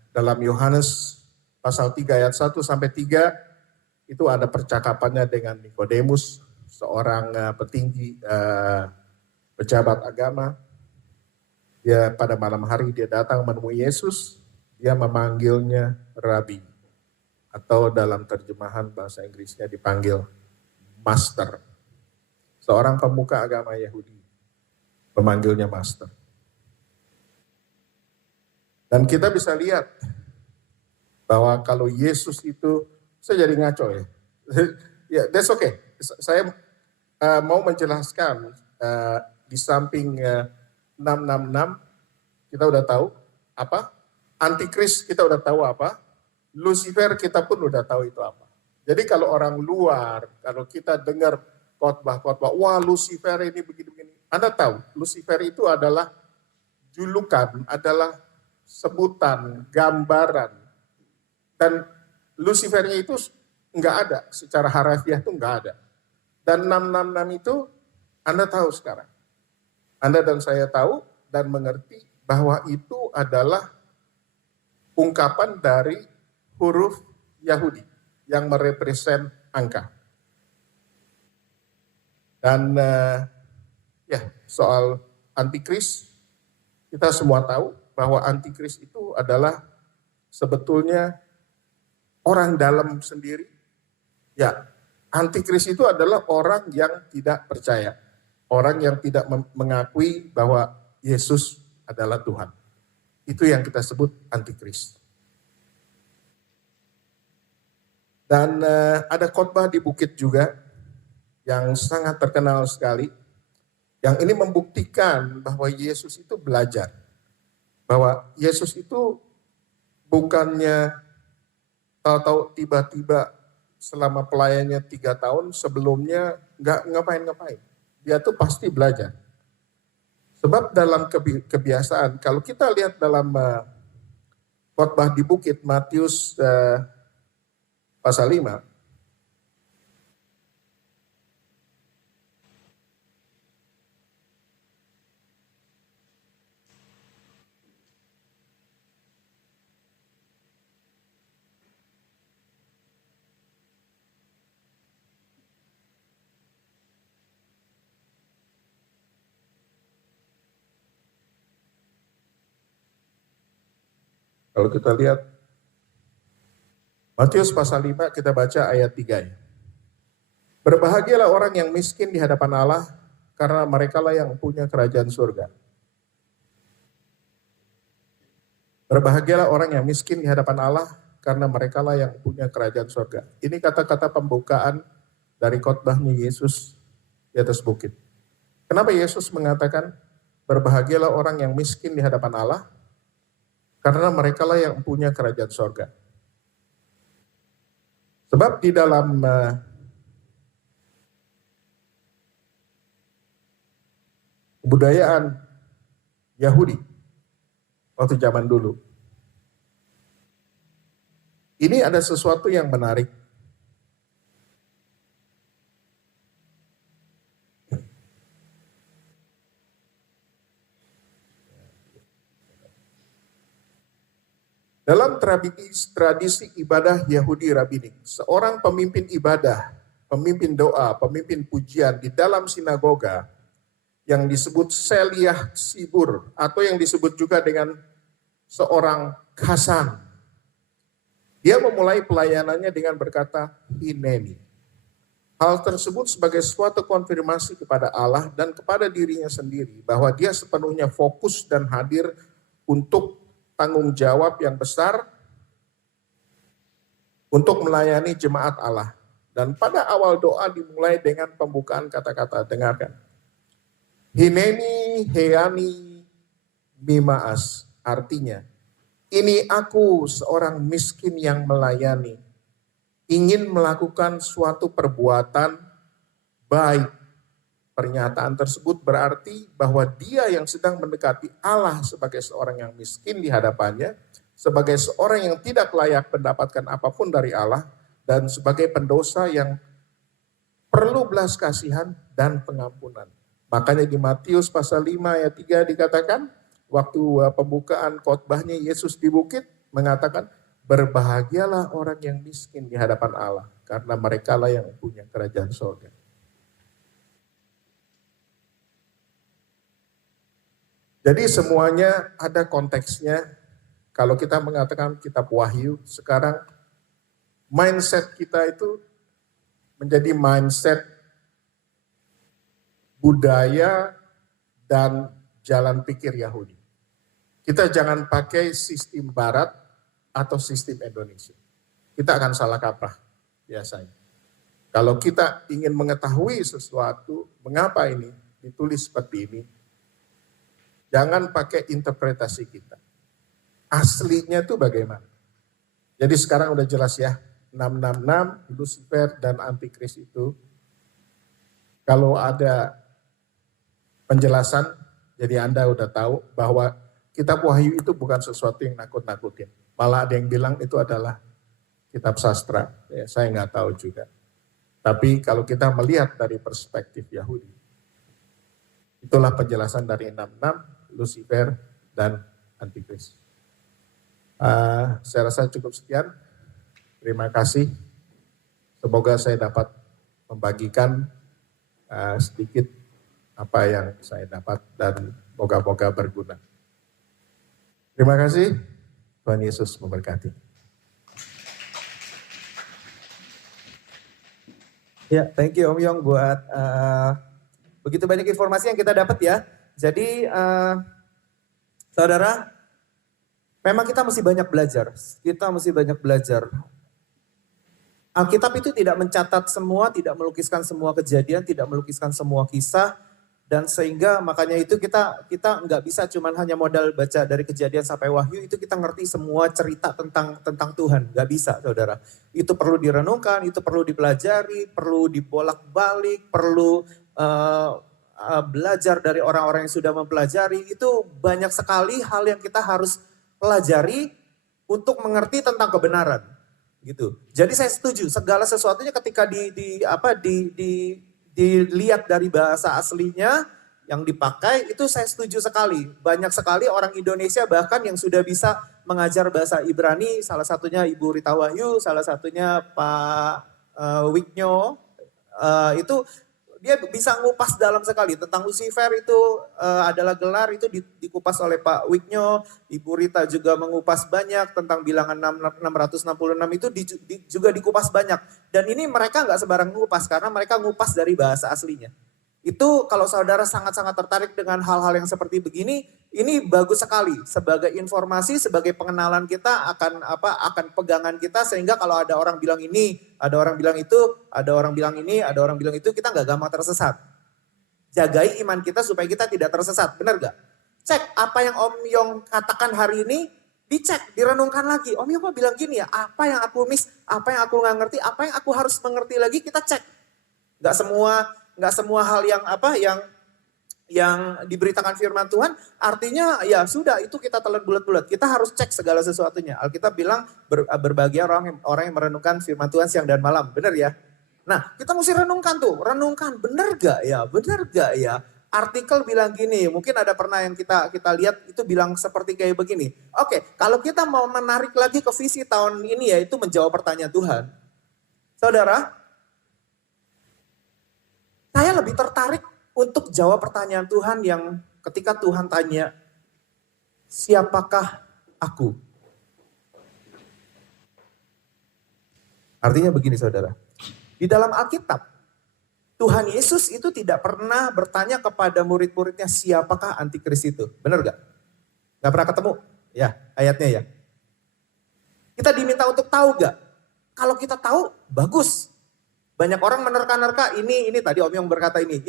dalam Yohanes pasal 3 ayat 1 sampai 3 itu ada percakapannya dengan Nikodemus, seorang petinggi pejabat agama. Dia pada malam hari dia datang menemui Yesus, dia memanggilnya rabi. Atau dalam terjemahan bahasa Inggrisnya dipanggil master. Seorang pemuka agama Yahudi memanggilnya master. Dan kita bisa lihat bahwa kalau Yesus itu, saya jadi ngaco ya. Ya, that's okay. Saya mau menjelaskan di samping 666 kita udah tahu apa? Antikris kita udah tahu apa? Lucifer kita pun udah tahu itu apa. Jadi kalau orang luar, kalau kita dengar khotbah-khotbah, wah Lucifer ini begini-begini. Anda tahu, Lucifer itu adalah julukan, adalah sebutan, gambaran. Dan Lucifernya itu enggak ada, secara harafiah itu enggak ada. Dan 666 itu Anda tahu sekarang. Anda dan saya tahu dan mengerti bahwa itu adalah ungkapan dari huruf Yahudi yang merepresent angka. Dan ya soal antikris, kita semua tahu bahwa antikris itu adalah sebetulnya orang dalam sendiri. Ya, antikris itu adalah orang yang tidak percaya. Orang yang tidak mengakui bahwa Yesus adalah Tuhan. Itu yang kita sebut antikris. Dan ada khotbah di bukit juga yang sangat terkenal sekali. Yang ini membuktikan bahwa Yesus itu belajar. Bahwa Yesus itu bukannya tahu-tahu tiba-tiba selama pelayannya 3 tahun sebelumnya nggak ngapain-ngapain. Dia tuh pasti belajar. Sebab dalam kebiasaan, kalau kita lihat dalam khotbah di bukit Matius pasal 5. Kalau kita lihat Matius pasal 5 kita baca ayat 3 ya. Berbahagialah orang yang miskin di hadapan Allah karena merekalah yang punya kerajaan surga. Berbahagialah orang yang miskin di hadapan Allah karena merekalah yang punya kerajaan surga. Ini kata-kata pembukaan dari khotbahnya Yesus di atas bukit. Kenapa Yesus mengatakan berbahagialah orang yang miskin di hadapan Allah? karena merekalah yang punya kerajaan sorga. Sebab di dalam kebudayaan Yahudi waktu zaman dulu, ini ada sesuatu yang menarik. Dalam tradisi ibadah Yahudi Rabbinik, seorang pemimpin ibadah, pemimpin doa, pemimpin pujian di dalam sinagoga yang disebut Seliah Sibur atau yang disebut juga dengan seorang Khasan. Dia memulai pelayanannya dengan berkata, Hineni. Hal tersebut sebagai suatu konfirmasi kepada Allah dan kepada dirinya sendiri bahwa dia sepenuhnya fokus dan hadir untuk tanggung jawab yang besar untuk melayani jemaat Allah. Dan pada awal doa dimulai dengan pembukaan kata-kata, dengarkan. Hineni heani mimaas, artinya, ini aku seorang miskin yang melayani, ingin melakukan suatu perbuatan baik. Pernyataan tersebut berarti bahwa dia yang sedang mendekati Allah sebagai seorang yang miskin di hadapannya, sebagai seorang yang tidak layak mendapatkan apapun dari Allah, dan sebagai pendosa yang perlu belas kasihan dan pengampunan. Makanya di Matius pasal 5 ayat 3 dikatakan, waktu pembukaan khotbahnya Yesus di bukit, mengatakan, berbahagialah orang yang miskin di hadapan Allah, karena merekalah yang punya kerajaan surga. Jadi semuanya ada konteksnya. Kalau kita mengatakan kitab Wahyu, sekarang mindset kita itu menjadi mindset budaya dan jalan pikir Yahudi. Kita jangan pakai sistem Barat atau sistem Indonesia. Kita akan salah kaprah biasanya. Kalau kita ingin mengetahui sesuatu, mengapa ini ditulis seperti ini, jangan pakai interpretasi kita. Aslinya itu bagaimana? Jadi sekarang udah jelas ya, 666, Lucifer dan Antikris itu. Kalau ada penjelasan, jadi Anda udah tahu bahwa kitab Wahyu itu bukan sesuatu yang nakut-nakutin. Malah ada yang bilang itu adalah kitab sastra. Ya, saya nggak tahu juga. Tapi kalau kita melihat dari perspektif Yahudi, itulah penjelasan dari 66, Lucifer dan Antikris. Saya rasa cukup sekian. Terima kasih. Semoga saya dapat membagikan sedikit apa yang saya dapat dan moga-moga berguna. Terima kasih. Tuhan Yesus memberkati. Ya, thank you Om Yong buat begitu banyak informasi yang kita dapat ya. Jadi saudara, memang kita mesti banyak belajar. Kita mesti banyak belajar. Alkitab itu tidak mencatat semua, tidak melukiskan semua kejadian, tidak melukiskan semua kisah. Dan sehingga makanya itu kita nggak bisa cuman hanya modal baca dari Kejadian sampai Wahyu, itu kita ngerti semua cerita tentang Tuhan. Nggak bisa saudara. Itu perlu direnungkan, itu perlu dipelajari, perlu dibolak-balik, perlu belajar dari orang-orang yang sudah mempelajari. Itu banyak sekali hal yang kita harus pelajari untuk mengerti tentang kebenaran, gitu. Jadi saya setuju segala sesuatunya ketika dilihat dari bahasa aslinya yang dipakai, itu saya setuju sekali. Banyak sekali orang Indonesia bahkan yang sudah bisa mengajar bahasa Ibrani, salah satunya Ibu Rita Wahyu, salah satunya Pak Wiknyo, itu dia bisa ngupas dalam sekali tentang Lucifer itu adalah gelar, itu dikupas oleh Pak Wiknyo. Ibu Rita juga mengupas banyak tentang bilangan 666 itu juga dikupas banyak. Dan ini mereka nggak sembarang ngupas karena mereka ngupas dari bahasa aslinya. Itu kalau saudara sangat-sangat tertarik dengan hal-hal yang seperti begini, ini bagus sekali sebagai informasi, sebagai pengenalan kita akan pegangan kita, sehingga kalau ada orang bilang ini, ada orang bilang itu, ada orang bilang ini, ada orang bilang itu, kita nggak gampang tersesat. Jagai iman kita supaya kita tidak tersesat, benar gak? Cek apa yang Om Yong katakan hari ini, dicek, direnungkan lagi. Om Yo kok bilang gini ya, apa yang aku miss, apa yang aku nggak ngerti, apa yang aku harus mengerti lagi, kita cek. Nggak semua hal yang diberitakan firman Tuhan, artinya ya sudah itu kita telan bulat-bulat. Kita harus cek segala sesuatunya. Alkitab bilang berbahagia orang yang merenungkan firman Tuhan siang dan malam, benar ya? Nah kita mesti renungkan tuh, benar gak ya, benar gak ya? Artikel bilang gini, mungkin ada pernah yang kita lihat itu bilang seperti kayak begini. Oke, kalau kita mau menarik lagi ke visi tahun ini ya itu menjawab pertanyaan Tuhan. Saudara, saya lebih tertarik untuk jawab pertanyaan Tuhan yang ketika Tuhan tanya, siapakah aku? Artinya begini saudara, di dalam Alkitab, Tuhan Yesus itu tidak pernah bertanya kepada murid-muridnya siapakah antikris itu. Benar gak? Gak pernah ketemu? Ya ayatnya ya. Kita diminta untuk tahu gak? Kalau kita tahu, bagus. Banyak orang menerka-nerka ini tadi Om Yong berkata ini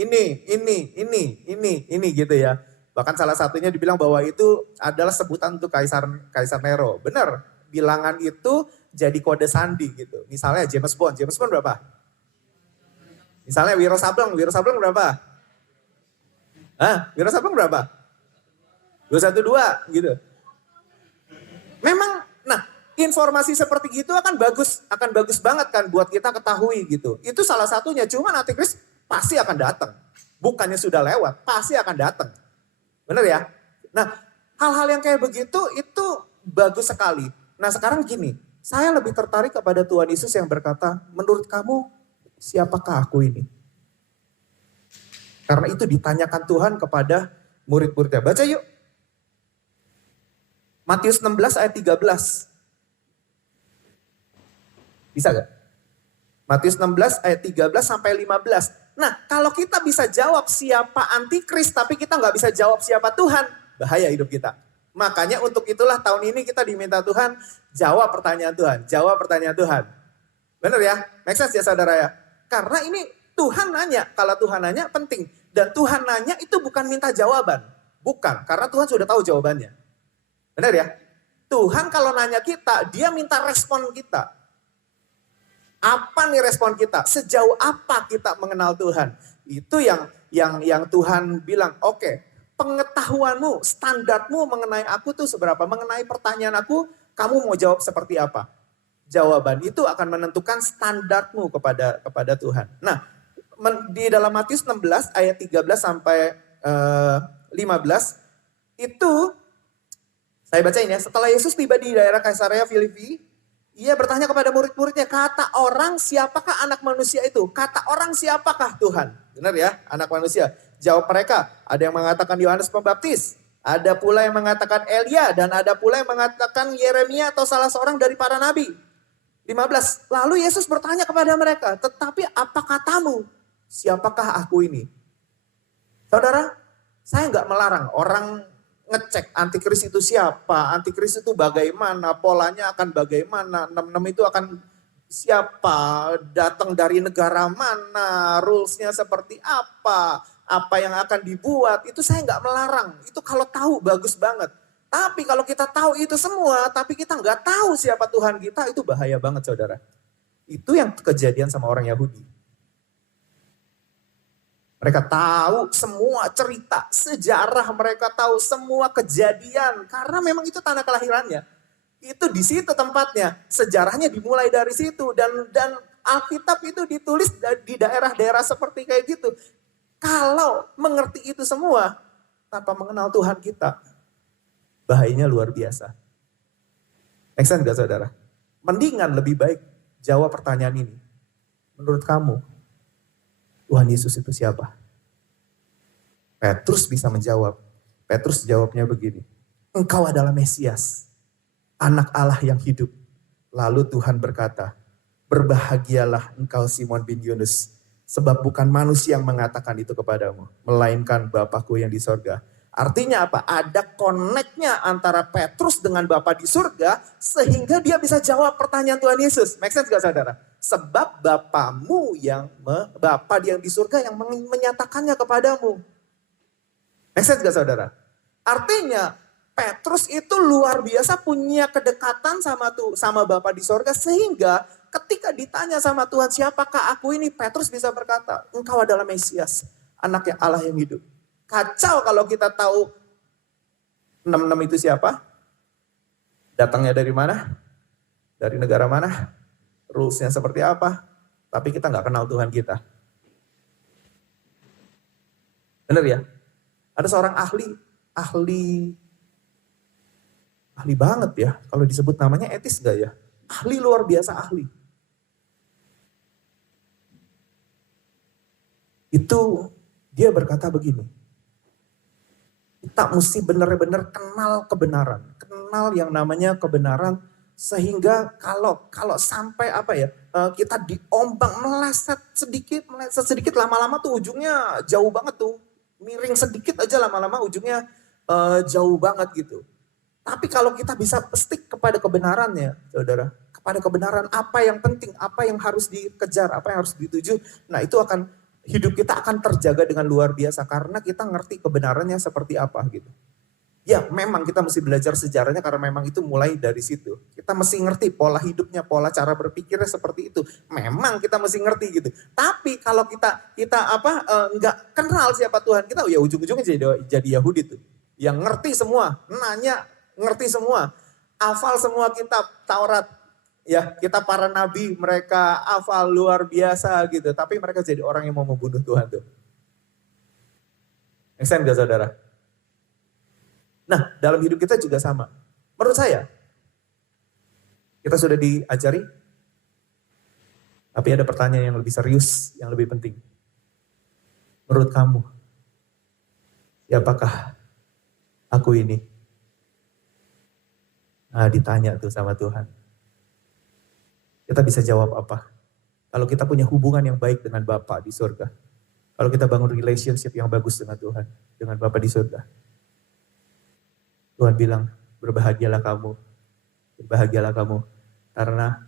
gitu ya. Bahkan salah satunya dibilang bahwa itu adalah sebutan untuk Kaisar Nero. Benar, bilangan itu jadi kode sandi gitu. Misalnya James Bond berapa? Misalnya Wiro Sableng berapa? Wiro Sableng berapa? 212 gitu. Memang, nah informasi seperti itu akan bagus banget kan buat kita ketahui gitu. Itu salah satunya, cuman antikris pasti akan datang. Bukannya sudah lewat, pasti akan datang. Benar ya? Nah hal-hal yang kayak begitu itu bagus sekali. Nah sekarang gini, saya lebih tertarik kepada Tuhan Yesus yang berkata, menurut kamu siapakah aku ini? Karena itu ditanyakan Tuhan kepada murid-muridnya. Baca yuk. Matius 16 ayat 13. Bisa gak? Matius 16 ayat 13 sampai 15. Nah kalau kita bisa jawab siapa antikris tapi kita gak bisa jawab siapa Tuhan, bahaya hidup kita. Makanya untuk itulah tahun ini kita diminta Tuhan jawab pertanyaan Tuhan. Benar ya? Make sense ya saudara ya? Karena ini Tuhan nanya, kalau Tuhan nanya penting. Dan Tuhan nanya itu bukan minta jawaban. Bukan, karena Tuhan sudah tahu jawabannya. Benar ya? Tuhan kalau nanya kita, dia minta respon kita. Apa nih respon kita? Sejauh apa kita mengenal Tuhan? Itu yang Tuhan bilang, oke, pengetahuanmu, standarmu mengenai aku tuh seberapa? Mengenai pertanyaan aku, kamu mau jawab seperti apa? Jawaban itu akan menentukan standarmu kepada Tuhan. Nah, di dalam Matius 16 ayat 13 sampai 15 itu saya bacain ya. Setelah Yesus tiba di daerah Kaisarea Filipi, ia bertanya kepada murid-muridnya, kata orang siapakah anak manusia itu? Kata orang siapakah Tuhan? Benar ya, anak manusia. Jawab mereka, ada yang mengatakan Yohanes Pembaptis, ada pula yang mengatakan Elia, dan ada pula yang mengatakan Yeremia atau salah seorang dari para nabi. 15. Lalu Yesus bertanya kepada mereka, tetapi apa katamu? Siapakah aku ini? Saudara, saya nggak melarang orang ngecek antikris itu siapa, antikris itu bagaimana, polanya akan bagaimana, 66 itu akan siapa, datang dari negara mana, rulesnya seperti apa yang akan dibuat, itu saya nggak melarang. Itu kalau tahu bagus banget. Tapi kalau kita tahu itu semua, tapi kita nggak tahu siapa Tuhan kita, itu bahaya banget saudara. Itu yang kejadian sama orang Yahudi. Mereka tahu semua cerita, sejarah, mereka tahu semua kejadian. Karena memang itu tanah kelahirannya. Itu di situ tempatnya, sejarahnya dimulai dari situ. Dan Alkitab itu ditulis di daerah-daerah seperti kayak gitu. Kalau mengerti itu semua, tanpa mengenal Tuhan kita, bahayanya luar biasa. Make sense gak saudara? Mendingan lebih baik jawab pertanyaan ini. Menurut kamu, Tuhan Yesus itu siapa? Petrus bisa menjawab. Petrus jawabnya begini. Engkau adalah Mesias, anak Allah yang hidup. Lalu Tuhan berkata, berbahagialah engkau Simon bin Yunus, sebab bukan manusia yang mengatakan itu kepadamu, melainkan Bapakku yang di sorga. Artinya apa? Ada connect-nya antara Petrus dengan Bapa di surga sehingga dia bisa jawab pertanyaan Tuhan Yesus. Make sense gak saudara? Sebab Bapamu Bapa yang di surga yang menyatakannya kepadamu. Make sense gak saudara? Artinya Petrus itu luar biasa punya kedekatan sama Bapa di sorga, sehingga ketika ditanya sama Tuhan, siapakah aku ini? Petrus bisa berkata, engkau adalah Mesias, anaknya Allah yang hidup. Kacau kalau kita tahu 66 itu siapa? Datangnya dari mana? Dari negara mana? Rules-nya seperti apa? Tapi kita nggak kenal Tuhan kita. Benar ya? Ada seorang ahli banget ya. Kalau disebut namanya etis gak ya? Ahli, luar biasa ahli. Itu dia berkata begini. Kita mesti benar-benar kenal kebenaran. Kenal yang namanya kebenaran. Sehingga kalau sampai kita diombang meleset sedikit lama-lama tuh ujungnya jauh banget tuh. Miring sedikit aja lama-lama ujungnya jauh banget gitu. Tapi kalau kita bisa stick kepada kebenarannya, saudara, kepada kebenaran apa yang penting, apa yang harus dikejar, apa yang harus dituju, nah itu hidup kita akan terjaga dengan luar biasa karena kita ngerti kebenarannya seperti apa gitu. Ya memang kita mesti belajar sejarahnya karena memang itu mulai dari situ. Kita mesti ngerti pola hidupnya, pola cara berpikirnya seperti itu. Memang kita mesti ngerti gitu. Tapi kalau kita nggak kenal siapa Tuhan kita, ya ujung-ujungnya jadi Yahudi tuh. Yang ngerti semua, ngerti semua, hafal semua kitab Taurat. Ya kita para nabi mereka hafal luar biasa gitu. Tapi mereka jadi orang yang mau membunuh Tuhan tuh. Make sense gak saudara? Nah, dalam hidup kita juga sama. Menurut saya, kita sudah diajari, tapi ada pertanyaan yang lebih serius, yang lebih penting. Menurut kamu, siapakah aku ini? Nah, ditanya tuh sama Tuhan. Kita bisa jawab apa? Kalau kita punya hubungan yang baik dengan Bapa di surga. Kalau kita bangun relationship yang bagus dengan Tuhan, dengan Bapa di surga. Tuhan bilang, berbahagialah kamu, karena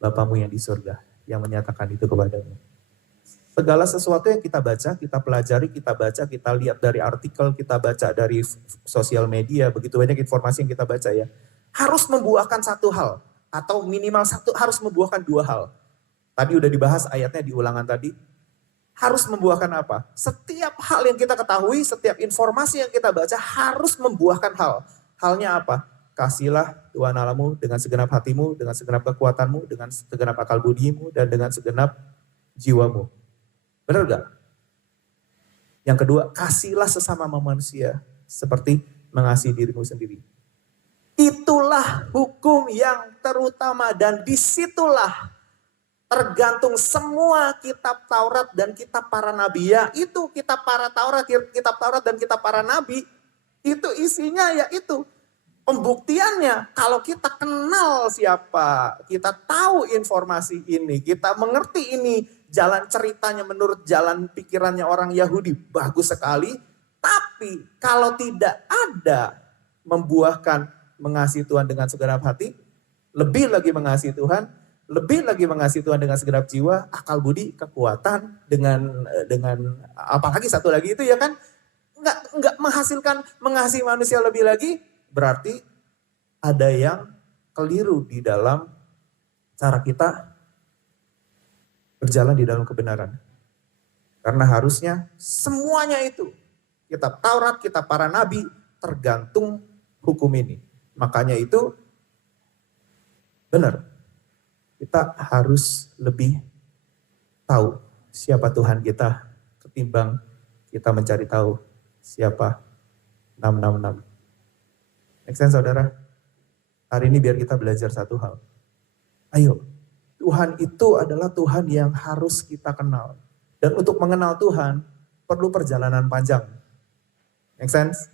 Bapamu yang di surga, yang menyatakan itu kepadamu. Segala sesuatu yang kita baca, kita pelajari, kita baca, kita lihat dari artikel, kita baca dari sosial media, begitu banyak informasi yang kita baca ya, harus membuahkan satu hal, atau minimal harus membuahkan dua hal. Tadi udah dibahas ayatnya di ulangan tadi, harus membuahkan apa? Setiap hal yang kita ketahui, setiap informasi yang kita baca harus membuahkan hal. Halnya apa? Kasihlah Tuhan Allahmu dengan segenap hatimu, dengan segenap kekuatanmu, dengan segenap akal budimu, dan dengan segenap jiwamu. Benar gak? Yang kedua, kasihlah sesama manusia seperti mengasihi dirimu sendiri. Itulah hukum yang terutama dan disitulah tergantung semua kitab Taurat dan kitab para nabi. Ya itu kitab Taurat dan kitab para nabi. Itu isinya ya itu. Pembuktiannya kalau kita kenal siapa, kita tahu informasi ini, kita mengerti ini, jalan ceritanya menurut jalan pikirannya orang Yahudi bagus sekali. Tapi kalau tidak ada membuahkan mengasihi Tuhan dengan segenap hati, lebih lagi mengasihi Tuhan, lebih lagi mengasihi Tuhan dengan segenap jiwa, akal budi, kekuatan, dengan apalagi satu lagi itu ya kan, nggak menghasilkan mengasihi manusia lebih lagi, berarti ada yang keliru di dalam cara kita berjalan di dalam kebenaran. Karena harusnya semuanya itu, kitab Taurat, kitab para nabi, tergantung hukum ini. Makanya itu benar. Kita harus lebih tahu siapa Tuhan kita ketimbang kita mencari tahu siapa 666. Make sense saudara? Hari ini biar kita belajar satu hal. Ayo, Tuhan itu adalah Tuhan yang harus kita kenal. Dan untuk mengenal Tuhan perlu perjalanan panjang. Make sense?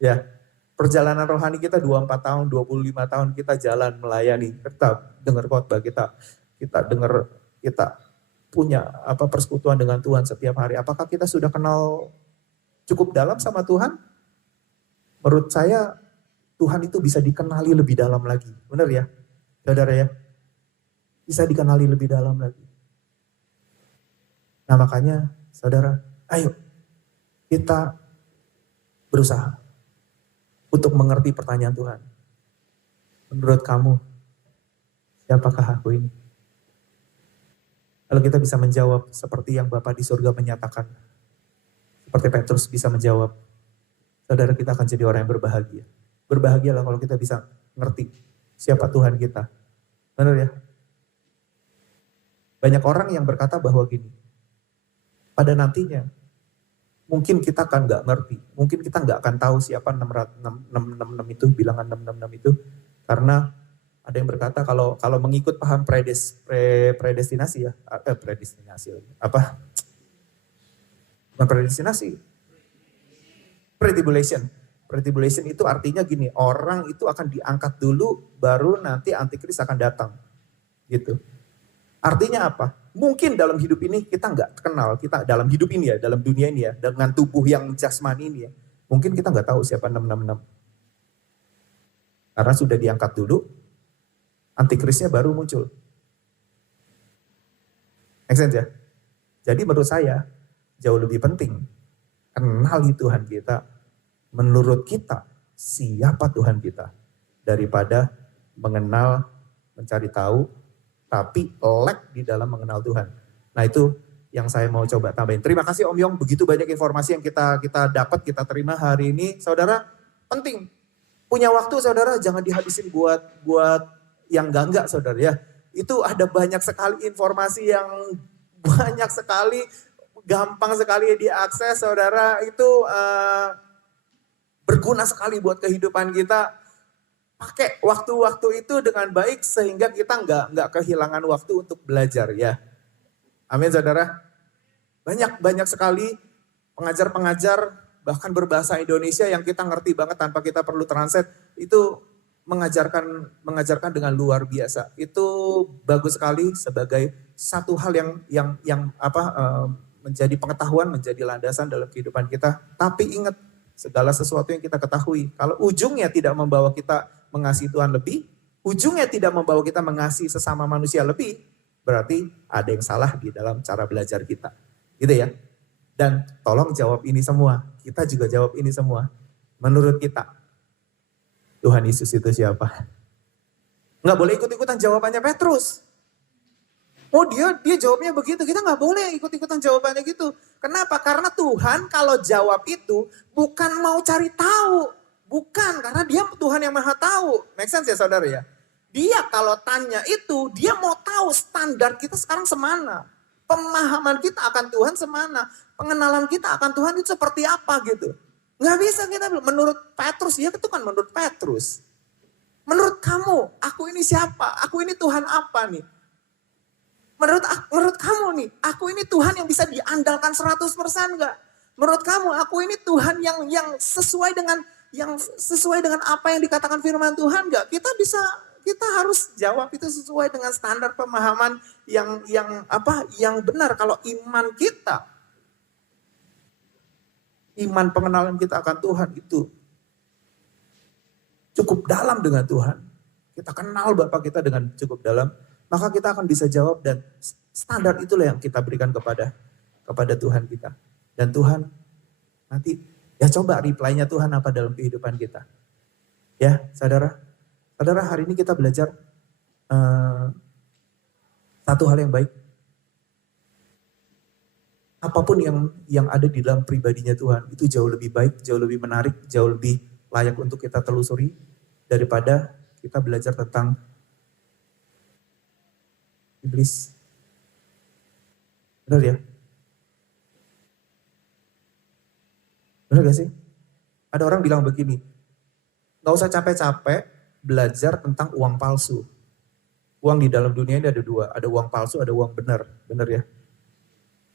Ya. Perjalanan rohani kita 24 tahun, 25 tahun kita jalan melayani, kita dengar khotbah, kita dengar, kita punya persekutuan dengan Tuhan setiap hari. Apakah kita sudah kenal cukup dalam sama Tuhan? Menurut saya Tuhan itu bisa dikenali lebih dalam lagi. Benar ya? Saudara ya? Bisa dikenali lebih dalam lagi. Nah makanya saudara, ayo kita berusaha. untuk mengerti pertanyaan Tuhan. Menurut kamu, siapakah aku ini? Kalau kita bisa menjawab seperti yang Bapa di surga menyatakan, seperti Petrus bisa menjawab, saudara, kita akan jadi orang yang berbahagia. Berbahagialah kalau kita bisa ngerti siapa Tuhan kita. Benar ya? Banyak orang yang berkata bahwa gini, pada nantinya mungkin kita akan nggak ngerti, mungkin kita nggak akan tahu siapa 666 itu, bilangan 666 itu, karena ada yang berkata kalau mengikut paham predestinasi ya, predestinasi apa? Bukan predestinasi, pre-tribulation. Pre-tribulation itu artinya gini, orang itu akan diangkat dulu, baru nanti antikris akan datang, gitu. Artinya apa? Mungkin dalam hidup ini kita nggak kenal, kita dalam hidup ini ya, dalam dunia ini ya, dengan tubuh yang jasmani ini ya, mungkin kita nggak tahu siapa 666. Karena sudah diangkat dulu, antikrisnya baru muncul. Make sense ya? Jadi menurut saya, jauh lebih penting kenali Tuhan kita, menurut kita siapa Tuhan kita, daripada mengenal, mencari tahu, tapi lag di dalam mengenal Tuhan. Nah itu yang saya mau coba tambahin. Terima kasih Om Yong, begitu banyak informasi yang kita dapat, kita terima hari ini. Saudara, penting. Punya waktu saudara, jangan dihabisin buat yang enggak saudara ya. Itu ada banyak sekali informasi yang banyak sekali, gampang sekali diakses saudara. Itu berguna sekali buat kehidupan kita. Pakai waktu-waktu itu dengan baik sehingga kita nggak kehilangan waktu untuk belajar ya. Amin saudara. Banyak sekali pengajar-pengajar bahkan berbahasa Indonesia yang kita ngerti banget tanpa kita perlu translate, itu mengajarkan dengan luar biasa. Itu bagus sekali sebagai satu hal yang menjadi pengetahuan, menjadi landasan dalam kehidupan kita. Tapi ingat, segala sesuatu yang kita ketahui, kalau ujungnya tidak membawa kita mengasihi Tuhan lebih, ujungnya tidak membawa kita mengasihi sesama manusia lebih, berarti ada yang salah di dalam cara belajar kita. Gitu ya. Dan tolong jawab ini semua. Kita juga jawab ini semua. Menurut kita, Tuhan Yesus itu siapa? Nggak boleh ikut-ikutan jawabannya Petrus. Oh dia jawabnya begitu, kita nggak boleh ikut-ikutan jawabannya gitu. Kenapa? Karena Tuhan kalau jawab itu bukan mau cari tahu. Bukan, karena dia Tuhan yang maha tahu. Make sense ya saudara ya? Dia kalau tanya itu, dia mau tahu standar kita sekarang semana. Pemahaman kita akan Tuhan semana. Pengenalan kita akan Tuhan itu seperti apa gitu. Nggak bisa kita bilang, menurut Petrus, ya itu kan menurut Petrus. Menurut kamu, aku ini siapa? Aku ini Tuhan apa nih? Menurut kamu nih, aku ini Tuhan yang bisa diandalkan 100% enggak? Menurut kamu, aku ini Tuhan yang sesuai dengan apa yang dikatakan firman Tuhan enggak? Kita harus jawab itu sesuai dengan standar pemahaman yang benar. Kalau iman kita, iman pengenalan kita akan Tuhan itu cukup dalam dengan Tuhan. Kita kenal Bapa kita dengan cukup dalam, maka kita akan bisa jawab, dan standar itulah yang kita berikan kepada Tuhan kita. Dan Tuhan nanti, ya coba reply-nya Tuhan apa dalam kehidupan kita. Ya saudara hari ini kita belajar satu hal yang baik. Apapun yang ada di dalam pribadinya Tuhan, itu jauh lebih baik, jauh lebih menarik, jauh lebih layak untuk kita telusuri, daripada kita belajar tentang iblis. Benar ya? Benar gak sih? Ada orang bilang begini, gak usah capek-capek belajar tentang uang palsu. Uang di dalam dunia ini ada dua, ada uang palsu, ada uang benar. Benar ya?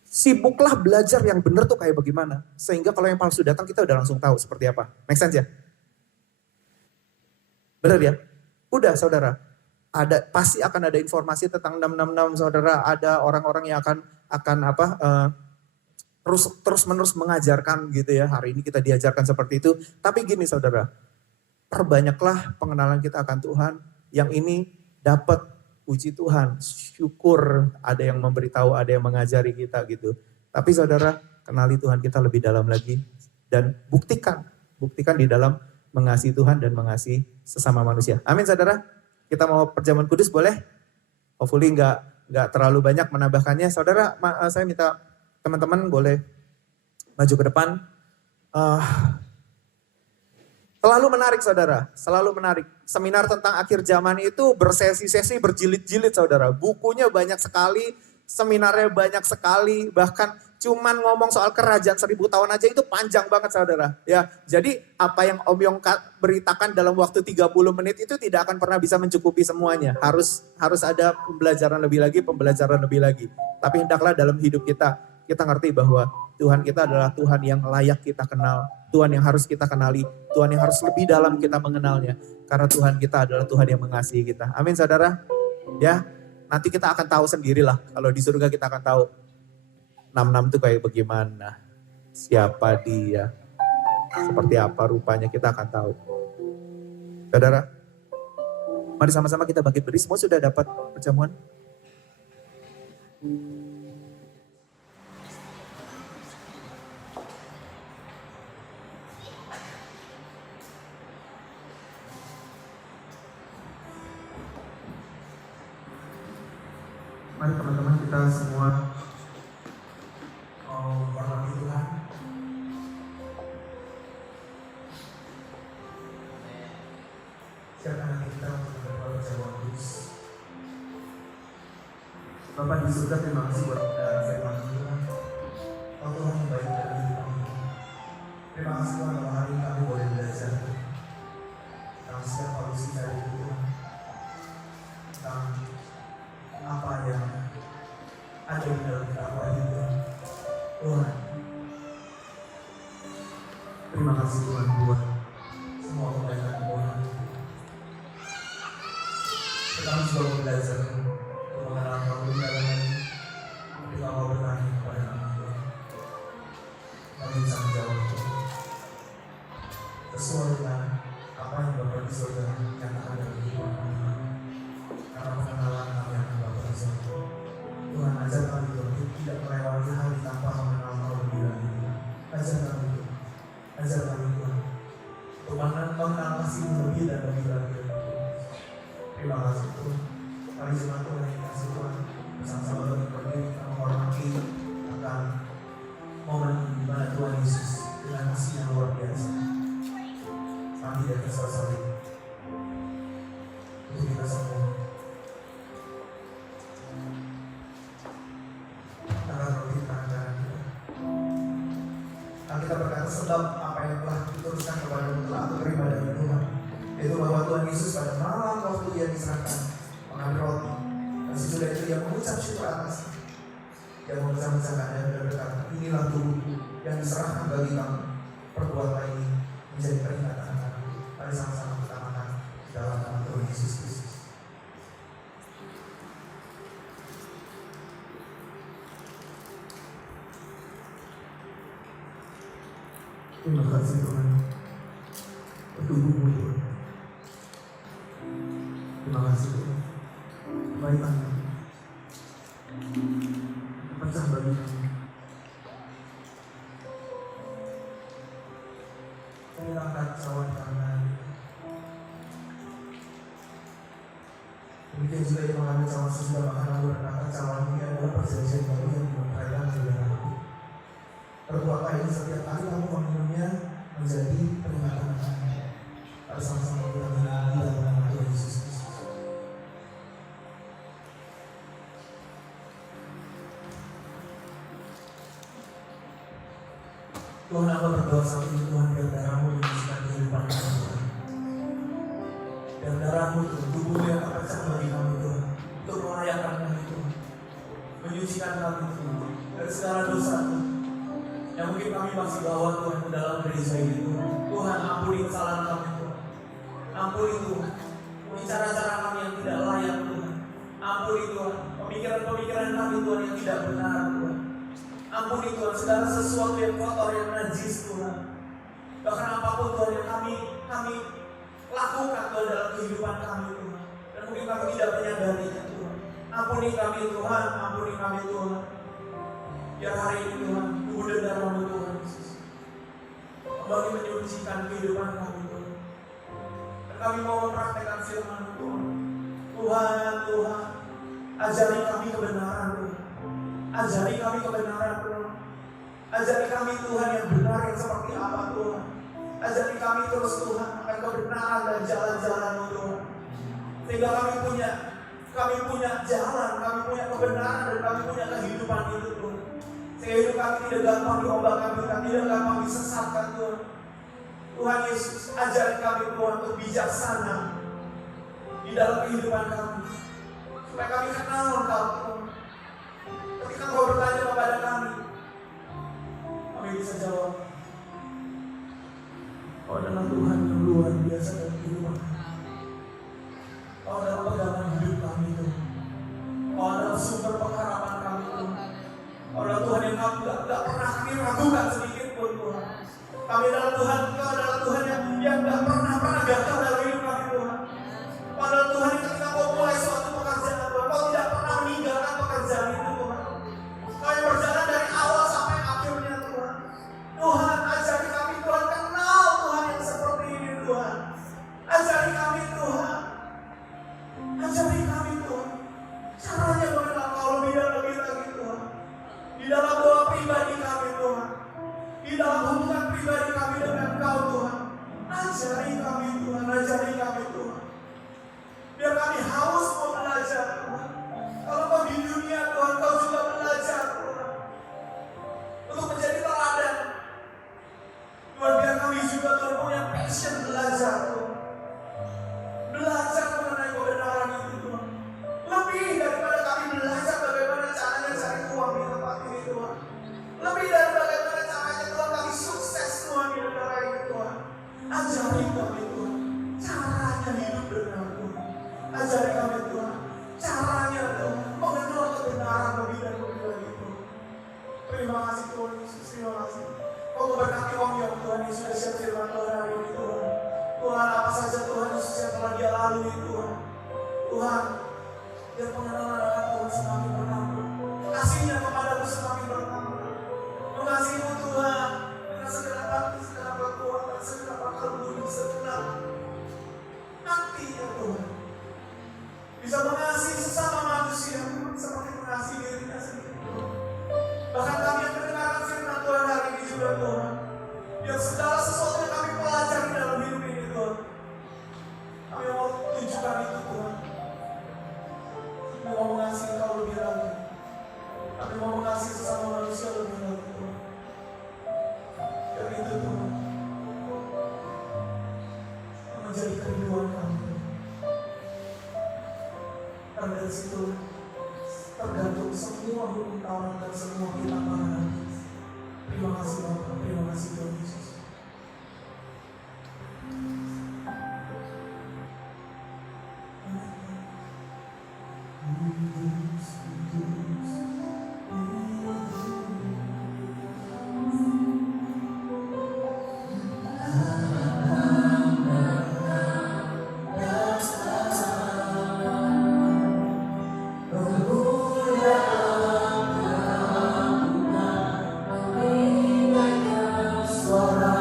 Sibuklah belajar yang benar tuh kayak bagaimana. Sehingga kalau yang palsu datang kita udah langsung tahu seperti apa. Make sense ya? Benar ya? Udah saudara. Pasti akan ada informasi tentang 666 saudara. Ada orang-orang yang akan terus-menerus mengajarkan gitu ya. Hari ini kita diajarkan seperti itu. Tapi gini saudara, perbanyaklah pengenalan kita akan Tuhan. Yang ini dapat, puji Tuhan, syukur ada yang memberitahu, ada yang mengajari kita gitu. Tapi saudara, kenali Tuhan kita lebih dalam lagi. Dan buktikan di dalam mengasihi Tuhan dan mengasihi sesama manusia. Amin saudara. Kita mau perjamuan kudus boleh? Hopefully nggak terlalu banyak menambahkannya. Saudara, saya minta teman-teman boleh maju ke depan. Selalu menarik saudara, selalu menarik. Seminar tentang akhir zaman itu bersesi-sesi, berjilid-jilid saudara. Bukunya banyak sekali, seminarnya banyak sekali. Bahkan cuman ngomong soal kerajaan 1000 tahun aja itu panjang banget saudara. Ya, jadi apa yang Om Yong beritakan dalam waktu 30 menit itu tidak akan pernah bisa mencukupi semuanya. Harus ada pembelajaran lebih lagi. Tapi hendaklah dalam hidup kita ngerti bahwa Tuhan kita adalah Tuhan yang layak kita kenal. Tuhan yang harus kita kenali. Tuhan yang harus lebih dalam kita mengenalnya. Karena Tuhan kita adalah Tuhan yang mengasihi kita. Amin saudara. Ya, nanti kita akan tahu sendirilah. Kalau di surga kita akan tahu 66 itu kayak bagaimana. Siapa dia. Seperti apa rupanya kita akan tahu. Saudara, mari sama-sama kita bangkit berdiri. Semua sudah dapat perjamuan? Mari teman-teman kita semua menghormati Tuhan. Siapkan hati kita untuk menerima perjamuan kudus. Bapak di surga, terima kasih buat firman Tuhan. Oh Tuhan yang baik dan hidup kami. Terima kasih Tuhan kalau hari ini kami boleh belajar tentang setiap solusi dari Tuhan, tentang apa yang ada di dalam dakwah itu. Tuhan, terima kasih Tuhan buat semua kebaikan Tuhan. Kami juga belajar untuk mengenal Kau di dalam ini. Ketika Kau bertanya kepada kami Tuhan, kami bisa menjawab Tuhan sesuai dengan apa yang Bapak di surga nyatakan dalam kehidupan kami. Karena pengenalan kami akan Bapak di surga. Tuhan, ajar kami Tuhan tidak melewati hari tanpa mengenal Kau lebih lagi. Ajar kami Tuhan, ajar kami Tuhan untuk mengenal kasih lebih dan lebih lagi. Terima kasih Tuhan. Mari jemaat Tuhan yang kasih Tuhan bersama-sama berdiri kita menghormati akan momen di mana Tuhan Yesus dengan kasih yang luar biasa mati di atas kayu salib untuk kita semua. Tangan roti tangan kita. Dan kita berkata sebab apa yang telah dituliskan kepada telah aku terima dari Tuhan, yaitu bahwa Tuhan Yesus pada malam waktu Dia diserahkan mengambil roti, dan sesudah itu Dia mengucap syukur atasnya. Dia mengucap-ucapkan dan berkata, inilah tubuhku yang diserahkan bagi kamu. Perbuatlah ini menjadi peringatan kami. Mari sama-sama kita makan dalam nama Tuhan Yesus Kristus. Terima kasih Tuhan. Tubuhmu Tuhan. Terima kasih Tuhan. Kebaikan pecah bagi kami. Menghilangkan cawan tangan. Demikian juga yang mengambil cawan sesudah makan lalu berkata cawan ini adalah perjanjian baru yang diperkirakan di dalam aku. Perbuatlah ini setiap kali kamu meminumnya menjadi peringatan kami. Mari sama-sama kita menyanyi dalam nama Tuhan Yesus Kristus. Tuhan, aku berdoa saat ini Tuhan, biar darahmu menyucikan kehidupan kami Tuhan. Biar darahmu Tuhan, tubuhmu yang terpecah bagi kami Tuhan, untuk melayakan kami Tuhan, menyucikan kami Tuhan dari segala dosa Tuhan yang mungkin kami masih bawa Tuhan ke dalam gereja ini Tuhan. Tuhan, ampuni kesalahan kami Tuhan. Ampuni Tuhan cara-cara kami yang tidak layak Tuhan. Ampuni Tuhan pemikiran-pemikiran kami Tuhan yang tidak benar Tuhan. Ampuni Tuhan segala sesuatu yang kotor, yang najis Tuhan. Bahkan apapun Tuhan yang kami lakukan Tuhan dalam kehidupan kami Tuhan. Dan mungkin kami tidak menyadarinya Tuhan. Ampuni kami Tuhan, ampuni kami Tuhan. Biar hari ini Tuhan, tubuh dan darah-Mu Tuhan Yesus kembali menyucikan kehidupan kami Tuhan. Kami mau mempraktekkan firman Tuhan. Tuhan, ajari kami kebenaran Tuhan. Ajari kami kebenaran Tuhan. Ajari kami Tuhan yang benar yang seperti apa Tuhan. Ajari kami terus Tuhan akan kebenaran dan jalan-jalan-Mu Tuhan. Sehingga kami punya jalan, kami punya kebenaran dan kami punya kehidupan itu Tuhan. Sehingga hidup kami tidak gampang diombak-ambingkan, tidak gampang disesatkan Tuhan. Tuhan Yesus, ajari kami Tuhan untuk bijaksana di dalam kehidupan kami. Supaya kami kenal Engkau Tuhan. Ketika Engkau bertanya kepada kami bisa jawab, Kau adalah Tuhan yang luar biasa dalam kehidupan kami. Kau adalah pegangan hidup kami Tuhan. Kau adalah sumber pengharapan kami Tuhan. Kau adalah Tuhan yang tidak pernah kami ragukan sedikit pun Tuhan. Kami adalah Tuhan, Kau adalah Tuhan yang tidak pernah gagal dalam hidup kami Tuhan. Kau adalah Tuhan yang ketika Kau mulai suatu pekerjaan Tuhan, Kau tidak pernah meninggalkan pekerjaan itu Tuhan. Kau yang berjalan dari awal sampai akhirnya Tuhan. Tuhan, ajari kami Tuhan kenal Tuhan yang seperti ini Tuhan. Ajari kami Tuhan. Ajari kami Tuhan. Caranya mengenal Kau lebih dan lebih lagi Tuhan. Di dalam doa pribadi kami Tuhan. Di dalam hubungan pribadi kami dengan Kau Tuhan. Ajari kami Tuhan. Ajari kami Tuhan. Biar kami haus mau belajar Tuhan. Kalau Kau di dunia Tuhan, Kau juga belajar Tuhan. Untuk menjadi teladan. Tuhan, biar kami juga Tuhan punya passion belajar Tuhan. Belajar mengenai kebenaran itu Tuhan. Lebih daripada kami belajar bagaimana caranya cari uang di tempat ini Tuhan. Lebih dari bagaimana caranya Tuhan kami sukses Tuhan di negara ini Tuhan. Ajari kami Tuhan caranya hidup benar Tuhan. Ajari kami Tuhan caranya Tuhan mengenal kebenaran lebih dan lebih lagi Tuhan. Terima kasih Tuhan Yesus, terima kasih. Kau memberkati Om Yom Tuhan yang sudah share firman Tuhan hari ini Tuhan. Tuhan, apa saja Tuhan Yesus yang telah dia lalui Tuhan. Tuhan, biar pengenalan akan Tuhan semakin bertambah. Kasihnya kepadamu semakin bertambah. Mengasihimu Tuhan dengan segenap hati, segenap kekuatan, segenap akal budi, segenap hatinya Tuhan. Bisa mengasihi sesama manusia seperti mengasihi dirinya sendiri. Bahkan kami yang mendengarkan firman Tuhan hari ini juga Tuhan. Yang segala sesuatu yang kami pelajari dalam hidup ini Tuhan. Kami mau tunjukkan itu Tuhan. Kami mau mengasihi Kau lebih lagi. Kami mau mengasihi sesama manusia lebih lagi Tuhan. Dan itu Tuhan yang menjadi kerinduan kami. Dan dari situ tergantung semua hukum Taurat dan semua kitab para nabi. Terima kasih Bapak, terima kasih Tuhan Yesus. Suara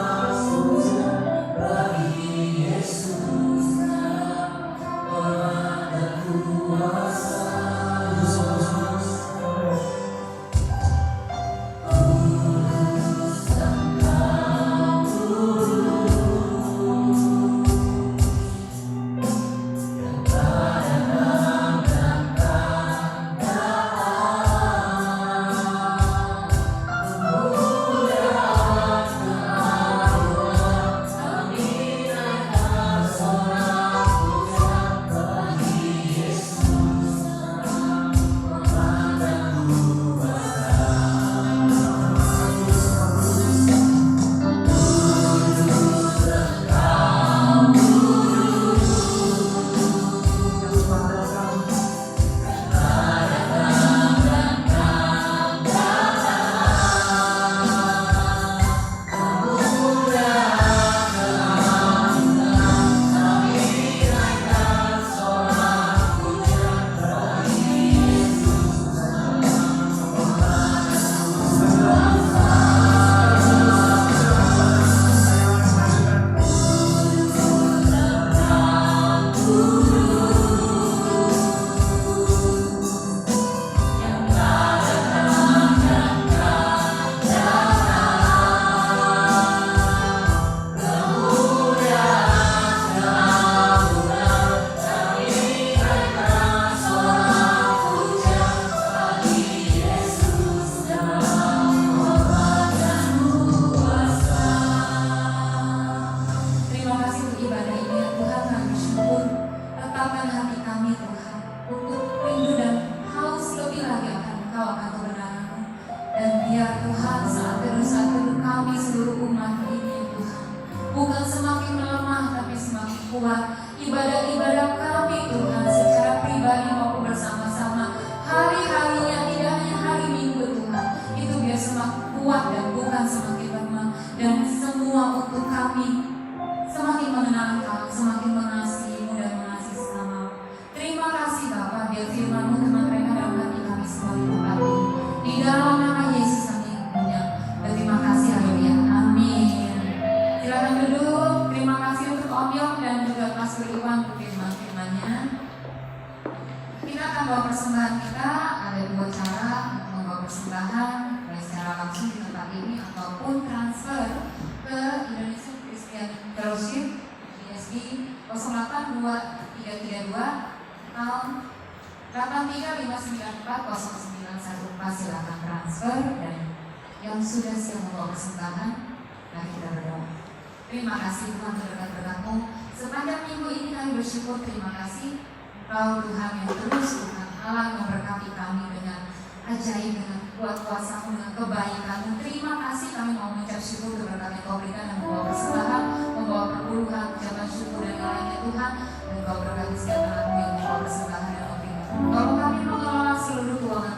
kami seluruh umat ini Tuhan. Bukan semakin melemah tapi semakin kuat. Ibadah-ibadah kami Tuhan secara pribadi maupun bersama-sama. Hari-harinya tidak hanya hari Minggu Tuhan. Itu biar semakin kuat dan bukan semakin lemah. Dan semua untuk kami semakin mengenal Kau, semakin mengasihi-Mu dan mengasihi sesama. Terima kasih Bapa, biar firman-Mu terang dalam hati kami semua diberkati. Di dalam nama Yesus kami punya. Terima kasih, haleluya. Amin. Silakan duduk. Terima kasih untuk Om Yong dan juga Pastor Iwan untuk firman-firmannya. Kita akan bawa persembahan kita. Ada dua cara untuk membawa persembahan, baik secara langsung di tempat ini ataupun transfer ke Indonesia Christian Fellowship ISD 08232 tahun 83594091. Silakan transfer, dan yang sudah siap membawa persembahan, mari kita berdoa. Terima kasih Tuhan untuk berkat-berkat-Mu. Sepanjang minggu ini kami bersyukur, terima kasih Kau Tuhan yang terus Tuhan Allah memberkati kami dengan ajaib, dengan kuat kuasa-Mu, dengan kebaikan-Mu. Terima kasih, kami mau mengucap syukur untuk berkat yang Kau berikan dan membawa persembahan, membawa perpuluhan, ucapan syukur dan lainnya Tuhan. Dan Kau berkati setiap anak-Mu yang membawa persembahan dan memberikan. Tolong kami mengelola seluruh keuangan